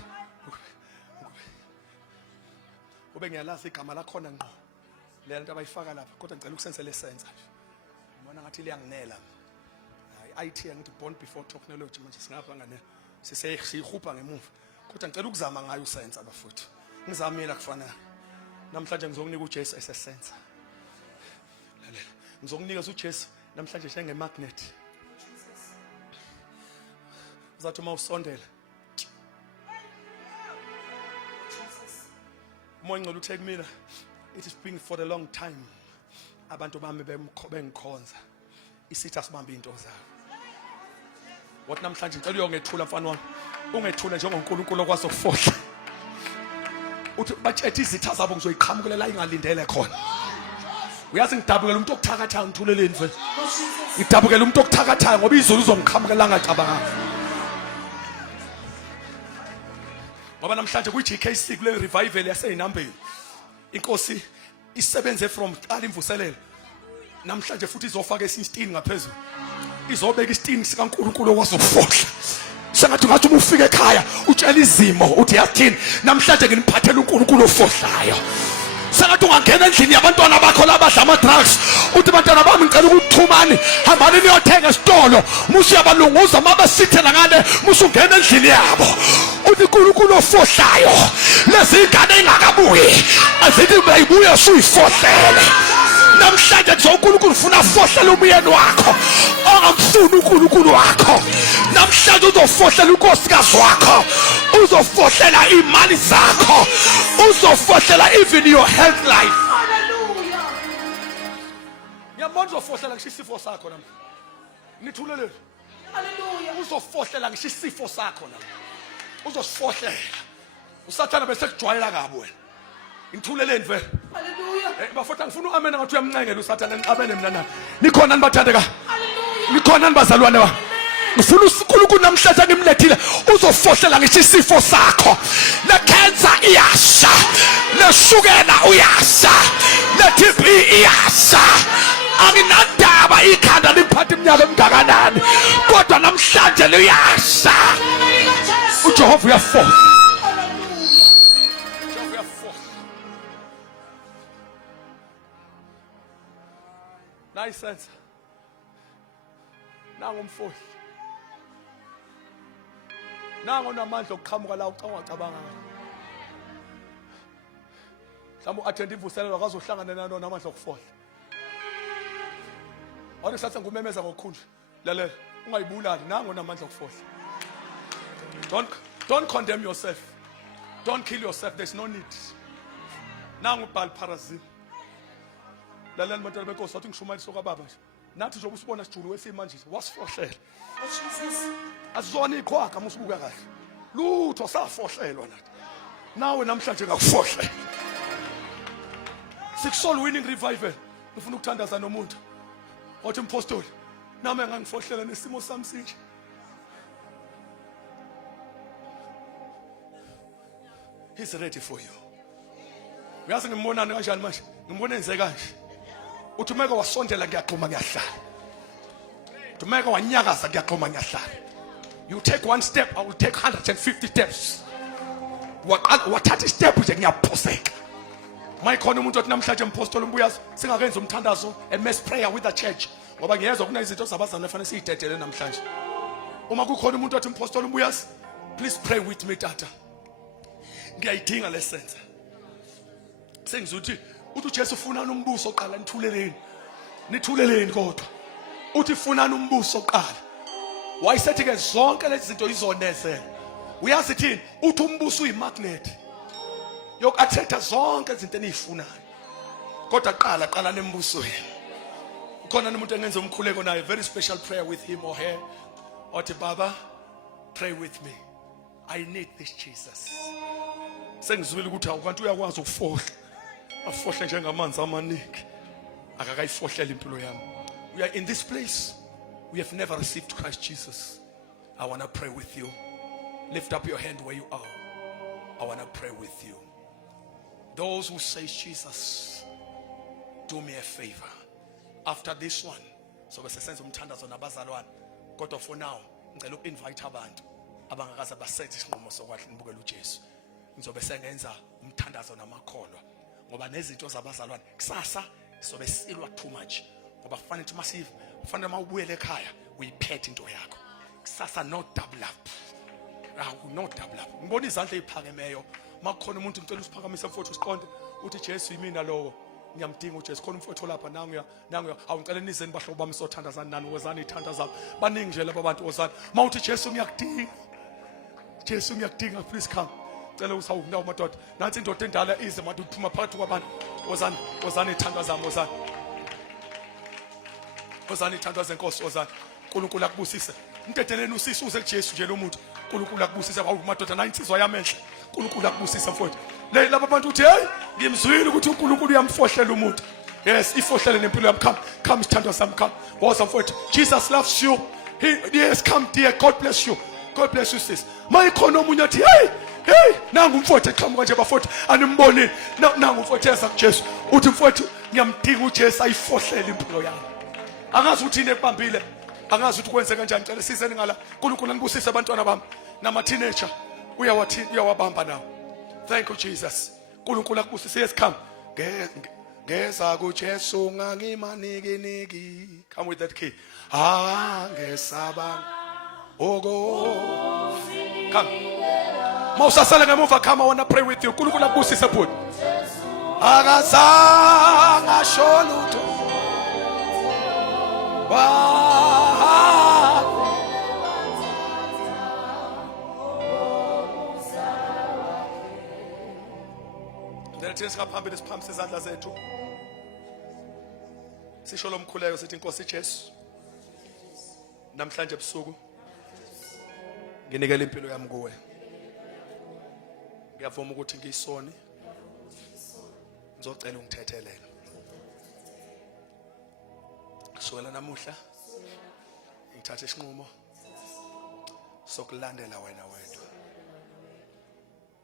ngiyalazi igama lakhona ngqo. Le nto abayifaka lapha kodwa ngicela ukusense lesensa. Ngibona ngathi liyanginela. IT angithi born before technology manje singapha ngane. Sisehupha ngemuva. Kodwa ngicela ukuzama ngayo usensa bafuthu. Ngizamela kufana. Namhlanje ngizokunika uJesu esesensa. Lalela. Ngizokunikeza uJesu namhlanje njengemagnet. Uzathi uma usondela. Moya ngicela uthe kumina. It is been for a long time. Abantu bami bengikhonza. Isithi asibambe into zabo. Wathi namhlanje ngicela uyongethula mfana wami. Ungethule njengoNkulunkulu okwazi ukufohla. Uthi bathethe izitha zabo ngizoyiqhamukela la ingalindele khona. Uyazi ngidabukela umuntu okuthakathayo ngithuleleni mfethu. Ngidabukela umuntu okuthakathayo ngoba izulu uzongiqhamukela ngacabanga. Ngoba namhlanje ku-GKC kule revival yaseyinambeni. Inkosi isebenze from qala imvuselelo. Namhlanje futhi izofaka esinye ngaphezulu. Izobeka isitini sikaNkulunkulu okwazi ukufohla. Sengathi ngathi uma ufika ekhaya utshela izimo uthi yathini namhlanje nginiphathela uNkulunkulu ofohlayo. Sengathi ungangena endlini yabantwana bakho labadla ama drugs uthi bantwana bami ngicela ukuthumani hambani niyothenga esitolo musu yabalunguza mabasithela ngale musu ungena endlini yabo uthi uNkulunkulu ofohlayo lezi ingane engakabuyi azithi bayibuya suyifohlele. Namhlanje nje uNkulunkulu ufuna fohlela umyeni wakho ongakufuni uNkulunkulu wakho. Namhlanje uzofohlela unkosikazi wakho, uzofohlela imali zakho, uzofohlela even your health life. Hallelujah. Ngiyabona uzofohlela ngisho isifo sakho nami. Ngithulelele. Hallelujah. Uzofohlela ngisho isifo sakho nami. Uzosifohlela. Usathana bese kujwayela kabi wena. Ngithuleleni vele. Hallelujah. Bafotha ngifuna uamena ngathi uyamncengela usathana ngiqabene mina nani. Nikhona nibathandeka? Hallelujah. Nikhona nibazalwane ba? Ngifuna uNkulunkulu namhlanje ngimlethile uzofohlela ngisho isifo sakho. Le cancer iyasha. Le shukela uyasha. Le TB iyasha. Anginandaba ikhanda liphatha iminyaka emngakanani. Kodwa namhlanje liyasha. uJehova uyafohla. Jehova uyafohla. Nice. Nangu umfohli. Nangu namandla okuqhamuka la ucabanga. Mhlawumbe uattend imvuselelo akazohlangana nalo namandla okufohla. Awona sathi ngumemeza ngokukhunja. Lalela, ungayibulali nangu namandla okufohla. Don't condemn yourself. Don't kill yourself. There's no need. Nangu balparazim. Lalela mntwana benkosi wathi ngishumayisa kwababa nje. Nathi nje usibona sijulu wesimanje wasifohlela. Azizona iqhwaga musibuka kahle. Lutho safohlelwa nathi. Nawe namhlanje ngakufohlela. Six-soul winning revival. Ngifuna ukuthandaza nomuntu. Wathi mpostoli, nami ngangifohlela nesimo sami sinje. He's ready for you. Uyazi ngimbonani kanjani manje? Ngimbona enze kanje. Uthi umeke wasondela ngiyaqhuma ngiyahlala. Uthi umeke wanyakaza ngiyaqhuma ngiyahlala. You take one step, I will take 150 steps. Wathatha step nje ngiyaphoseka. Mayikhona umuntu othi namhlanje umpostoli umbuyazi singakenza umthandazo a mass prayer with the church. Ngoba ngiyezwa kuna izinto zabazana efanele siyidedele namhlanje. Uma kukhona umuntu othi umpostoli umbuyazi, please pray with me tata. Ngiyayidinga lesenza. Sengizothi uthi uJesu ufunana umbuso oqala nithuleleni. Nithuleleni kodwa. Uthi ufunana umbuso oqala. Wayesethi ke zonke lezi zinto izonezela. Uyazi thini? Uthi umbuso uyimagnet. Yokathetha zonke izinto enizifunayo. Kodwa qala nembusweni. Ukhona umuntu engenza umkhuleko naye, very special prayer with him or her. Othi baba, pray with me. I need this Jesus. Sengizwile ukuthi awukanti uyakwazi ukufohla. Afohle njengamanzi amaningi. Akakayifohlela impilo yami. We are in this place. We have never received Christ Jesus. I want to pray with you. Lift up your hand where you are. I want to pray with you. Those who say, Jesus, do me a favor. After this one, so we sense umthandazo nabazalwane. Kodwa for now, ngicela uinvite abantu abangakaze basethe isinqumo sokwathi nibukele uJesu. Ngizobe sengenza umthandazo namakholwa. Ngoba nezinto zabazalwane kusasa sobe silwa too much. Ngoba kufanele ukuthi masive, kufanele mawubuyele ekhaya uyiphethe into yakho. Kusasa no double up. No double up. Ngibona izandla eziphakemeyo. Makukhona umuntu ngicela usiphakamise mfowethu usiqonde uthi Jesu yimina lowo. Ngiyamdinga uJesu. Khona umfowethu lapha nangu awungicela nizeni bahlobo bami sothandazana nani wezani ithanda zabo. Baningi nje laba bantu wozani. Mawuthi Jesu ngiyakudinga. Jesu ngiyakudinga, please come. Cela usawunawo madoda. Nansi indoda endala ize manje uphuma phakathi kwabantu. Wozani ithanda zami wozani. Wozani ithanda zenkosi wozani. uNkulunkulu akubusise. Mteteleni usisi uze kuJesu nje lo muntu. uNkulunkulu akubusise kwawo madoda na insizwa yamenhle. uNkulunkulu akubusise mfowethu. Laba bantu uthi hey ngimzwile ukuthi uNkulunkulu uyamfohlela umuntu. Yes, ifohlele nempilo yami. Come sithandwa sami come. Woza mfowethu. Jesus loves you. Yes, come dear. God bless you. God bless you sis. Mayikhona omunye athi hey nangu umfowethu eqhamuka nje bafowethu animbonile. Nangu umfowethu eza kuJesu. Uthi mfowethu ngiyamdinga uJesu ayifohlele impilo yami. Angazi ukuthi ine ekubambile. Angazi ukuthi kwenze kanjani. Cela sizeni ngala. uNkulunkulu anibusise abantwana bami nama teenager. Uyawabamba nawo. Thank you Jesus. uNkulunkulu akubusise. Yes, come. Ngeza kuJesu ngangimaniki. Come with that key. Ngesaba ogo. Come. Mawusasala ngemuva come, I want to pray with you. uNkulunkulu akubusise bhuti. Akazanga sholutho. Thina singaphambili siphambise izandla zethu. Sisho lo mkhuleko sithi Nkosi Jesu. Namhlanje ebusuku nginikele impilo yami kuwe. Ngiyavuma ukuthi ngiyisoni. Ngizocela ungithethelele. Kusukela namuhla ngithatha isinqumo sokulandela wena wedwa.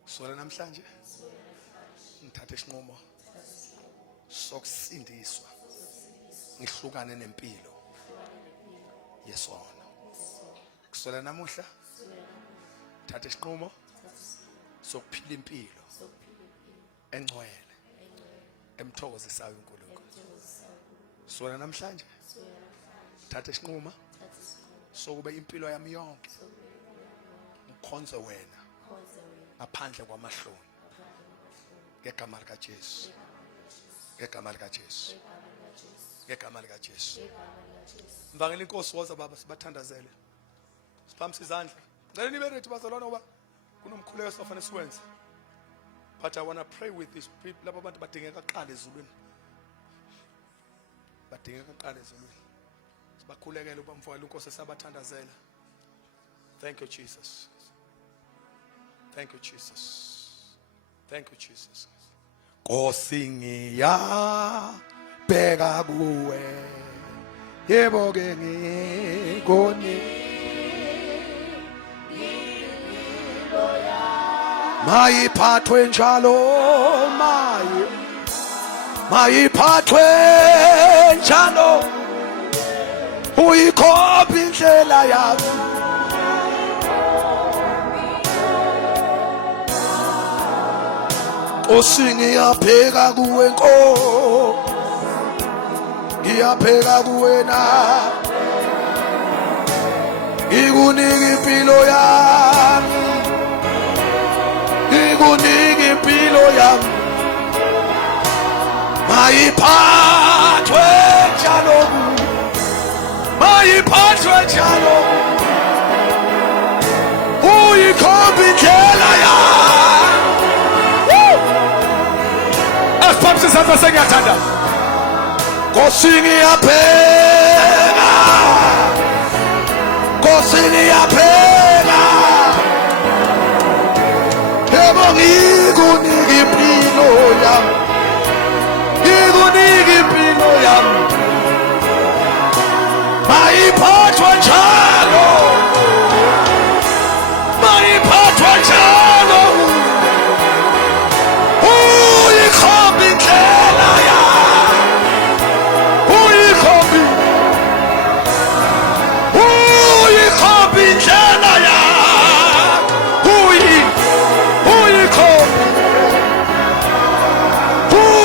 Kusukela namhlanje ngithatha isinqumo sokusindiswa ngihlukane nempilo yesono. Kusukela namuhla ngithatha isinqumo sokuphila impilo engcwele emthokozisayo uNkulunkulu. Kusukela namhlanje ngithatha isinqumo sokuba impilo yami yonke ngikhonze wena ngaphandle kwamahloni. Ngegama likaJesu. Ngegama likaJesu. Ngegama likaJesu. Mvangela inkosi woza baba sibathandazele. Siphamise izandla. Ngicela nibe ready bazalwane ngoba kunomkhuleko sofanele siwenze. But I want to pray with these people. Laba bantu badingeka qala ezulwini. Badingeka qala ezulwini. Sibakhulekele uba mfowethu inkosi sabathandazela. Thank you Jesus. Thank you Jesus. Thank you Jesus. Nkosi ngiyabheka kuwe. Yebo ke ngikoni. mayiphathwe njalo mayiphathwe njalo uyikhopha indlela yami Nkosi ngiyabheka kuwe Nkosi ngiyabheka kuwena ngikunika impilo yami ngikunika impilo yami mayiphathwe njalo mayiphathwe njalo uyikhopha indlela yami asiphamisa isandla sengiyathanda Nkosi ngiyabheka Nkosi ngiyabheka yebo ngikunika impilo yami ngikunika impilo yami mayiphathwe njalo mayiphathwe njalo uyikhopha indlela yami uyikhopha indlela yami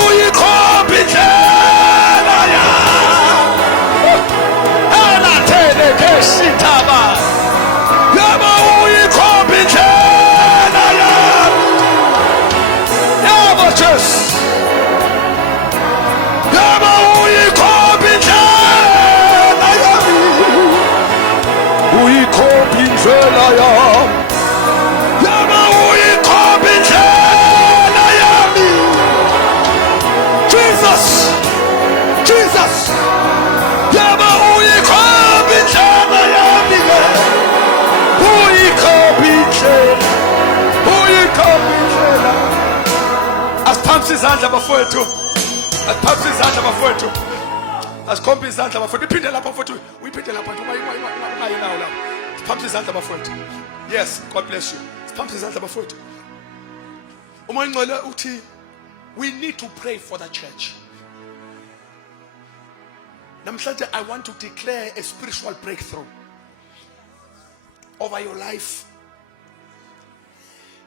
uyikhopha indlela yami elathele keshithaba yebo uyikhopha indlela yami yebo Jesu yebo uyikhopha indlela yami uyikhopha indlela yami yebo uyikhopha indlela yami Jesus yebo uyikhopha indlela yami uyikhopha indlela asiphamisa izandla bafowethu asiphamisa izandla bafowethu asikhombe izandla bafowethu iphinde lapha bafowethu uyiphinde lapha ungayinawo lapha siphamisa izandla bafowethu yes God bless you siphamisa izandla bafowethu umoya ngcwele uthi we need to pray for the church namhlanje I want to declare a spiritual breakthrough over your life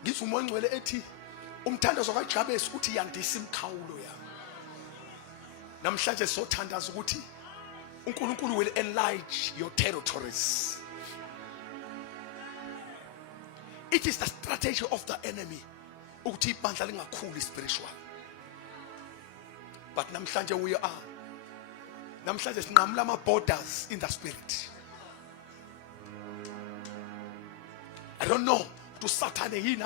ngizwe umoya ngcwele ethi umthandazo kaJabesi uthi yandisa imkhawulo yami namhlanje sothandaza ukuthi uNkulunkulu will enlarge your territories. It is the strategy of the enemy ukuthi ibandla lingakhuli spiritual. But namhlanje we are namhlanje sinqamula ama borders in the spirit. I don't know to Satan yini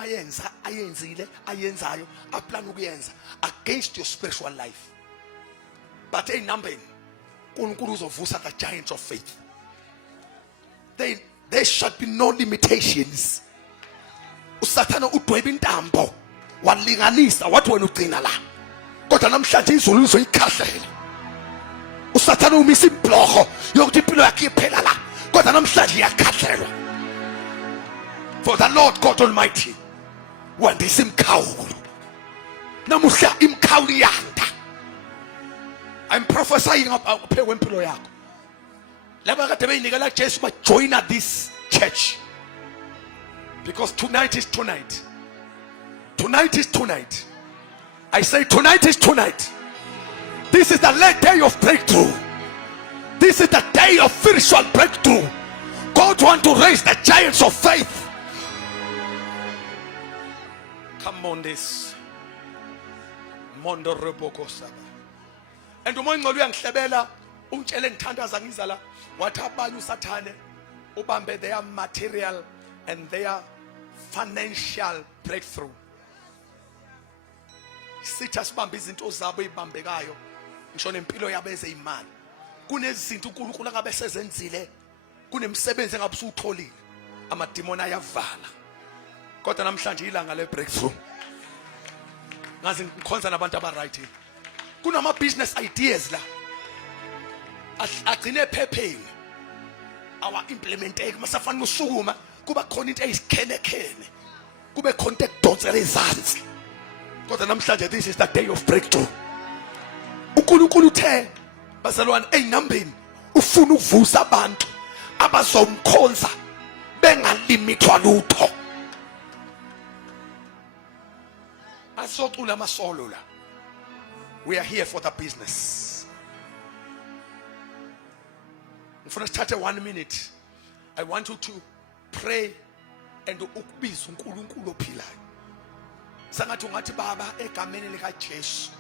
ayenzayo aplan ukuyenza against your spiritual life. But a number uNkulunkulu uzovusa the giants of faith. There should be no limitations. uSathana udweba intambo walinganisa wathi wena ugcina la kodwa namhlanje izulu lizoyikhahlela uSathana umisa ibhloko yokuthi impilo yakhe iphela la kodwa namhlanje iyakhahlelwa for the Lord God Almighty wandisa imkhawulo namuhla imkhawulo yanda. I'm prophesying about impilo yakho laba kade beyinikela Jesu ba join this church. Because tonight is tonight. Tonight is tonight. I say tonight is tonight. This is the late day of breakthrough. This is the day of spiritual breakthrough. God wants to raise the giants of faith. Come on this. Mondo reboko saba. And umoya ngcwele uyangihlebela ungitshele ngithandaza ngizala wathi abanye uSathane ubambe their material and their financial breakthrough. Sitha sibambe izinto zabo ezibambekayo ngisho nempilo yabo ezeyimali. Kunezinto uNkulunkulu angabe sezenzile, kunemsebenzi engabe usutholile. Amadimoni ayavala. Kodwa namhlanje ilanga le breakthrough. Ngazi ngikhonza nabantu abaright. Kunama business ideas la. Agcine ephepheni. Our implementation masafana usukuma kuba khona into eyisikhenekhene kube khona ekudonsela ezansi. Kodwa namhlanje this is the day of breakthrough. uNkulunkulu uthe bazalwane eyinambeni ufuna ukuvusa abantu abazomkhonza bengalimithwa lutho. Asocula amasolo la. We are here for the business. Ngifuna sithathe 1 minute. I want you to pray and ukubiza uNkulunkulu ophilayo. Sangathi ungathi baba egameni lika Jesu.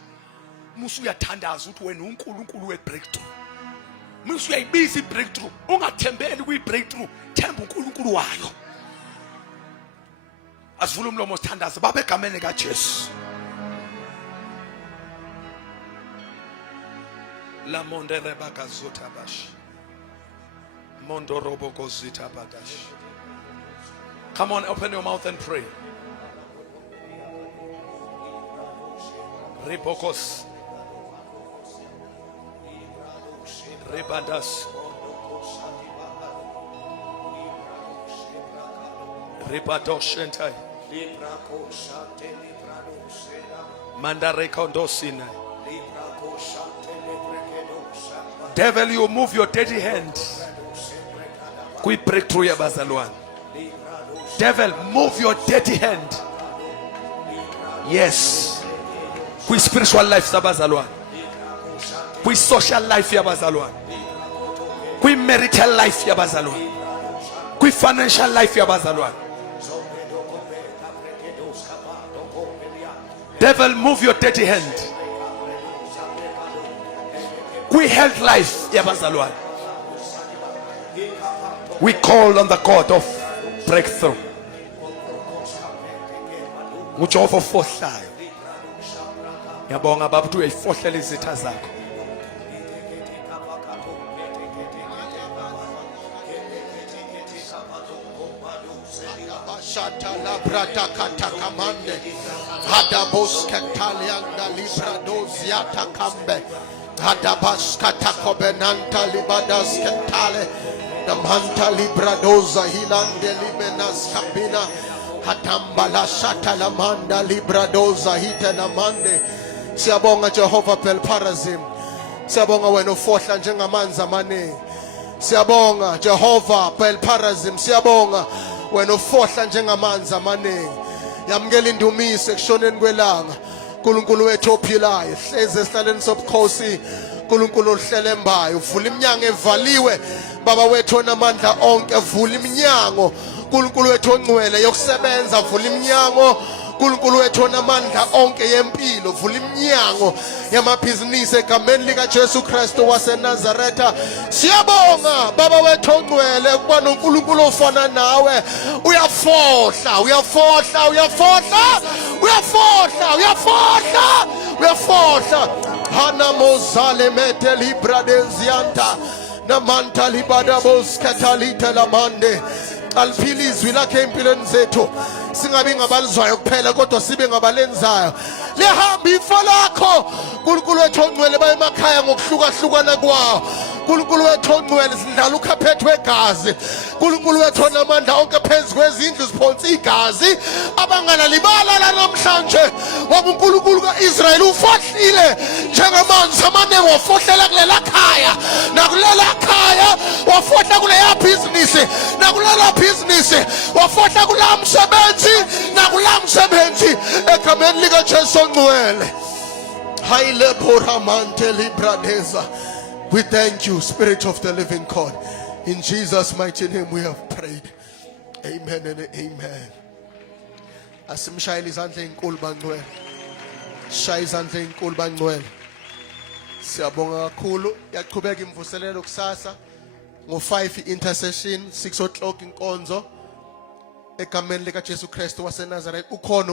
Musu uyathandaza ukuthi wena uNkulunkulu we-breakthrough. Musu uyayibiza i-breakthrough. Ungathembeli kwi-breakthrough, themba uNkulunkulu wayo. Asivule umlomo sithandaza baba egameni lika Jesu. La mondere bakazota bash. Mondorobo kozita badash. Come on, open your mouth and pray. Ribokos. Ribadas. Ribadoshentai. Mandarekondosina. Devil, you move your dirty hand. Kwi breakthrough ya bazalwane. Devil, move your dirty hand. Yes. Kwi spiritual life sa bazalwane. Kwi social life ya bazalwane. Kwi marital life ya bazalwane. Kwi financial life ya bazalwane. Devil, move your dirty hand. We health life ya bazalwane. We call on the God of breakthrough. UJehova ofohlayo. Ngiyabonga baba ukuthi uyayifohlela izitha zakho. Shata la brata katakamande. Hadabos katalianda librados yata kambe. Hadabas katakobenanta libadas katale. Namanta libradoza hilande libenas kabina. Hatambala shata lamanda libradoza hita lamande. Siyabonga Jehova pelparazim. Siyabonga wena ufohla njengamanzi amaningi. Siyabonga Jehova pelparazim. Siyabonga wena ufohla njengamanzi amaningi. Yamukela indumiso ekushoneni kwelanga. uNkulunkulu wethu ophilayo, hleze esihlalweni sobukhosi. uNkulunkulu ohlele embayo, uvula iminyango evaliwe. Baba wethu onamandla onke, vula iminyango. uNkulunkulu wethu ongcwele yokusebenza, vula iminyango. uNkulunkulu wethu onamandla onke yempilo, vula iminyango yamabhizinisi egameni lika Jesu Kristu waseNazaretha. Siyabonga baba wethu ongcwele ukuba noNkulunkulu ofana nawe. Uyafohla, uyafohla, uyafohla, uyafohla, uyafohla, uyafohla. Hana mozale mete libradezianta namanta libadabos katalita lamande. Aliphila izwi lakhe empilweni zethu, singabi ngabalizwayo kuphela kodwa sibe ngabalenzayo. Lihamba ifa lakho uNkulunkulu wethu ongcwele baye emakhaya ngokuhlukahlukana kwawo. uNkulunkulu wethu ongcwele sindlala ukhaphethwe igazi. uNkulunkulu wethu onamandla onke phezu kwezindlu siphonsa igazi. Abanganalibala la namhlanje ngoba uNkulunkulu kaIsrayeli ufohlile njengamanzi amaningi wafohlela kulela khaya nakulela khaya, wafohla kuleya business nakulela business, wafohla kula msebenzi nakula msebenzi egameni lika Jesu ongcwele. Haile poramante libradeza. We thank you, Spirit of the living God. In Jesus' mighty name we have prayed. Amen and amen. Asimshayela izandla ezinkulu bangcwele. Shaya izandla ezinkulu bangcwele. Siyabonga kakhulu. Yaqhubeka imvuselelo kusasa ngo5 intercession, 6 o'clock inkonzo egameni lika Jesu Kristu waseNazaretha. Ukhona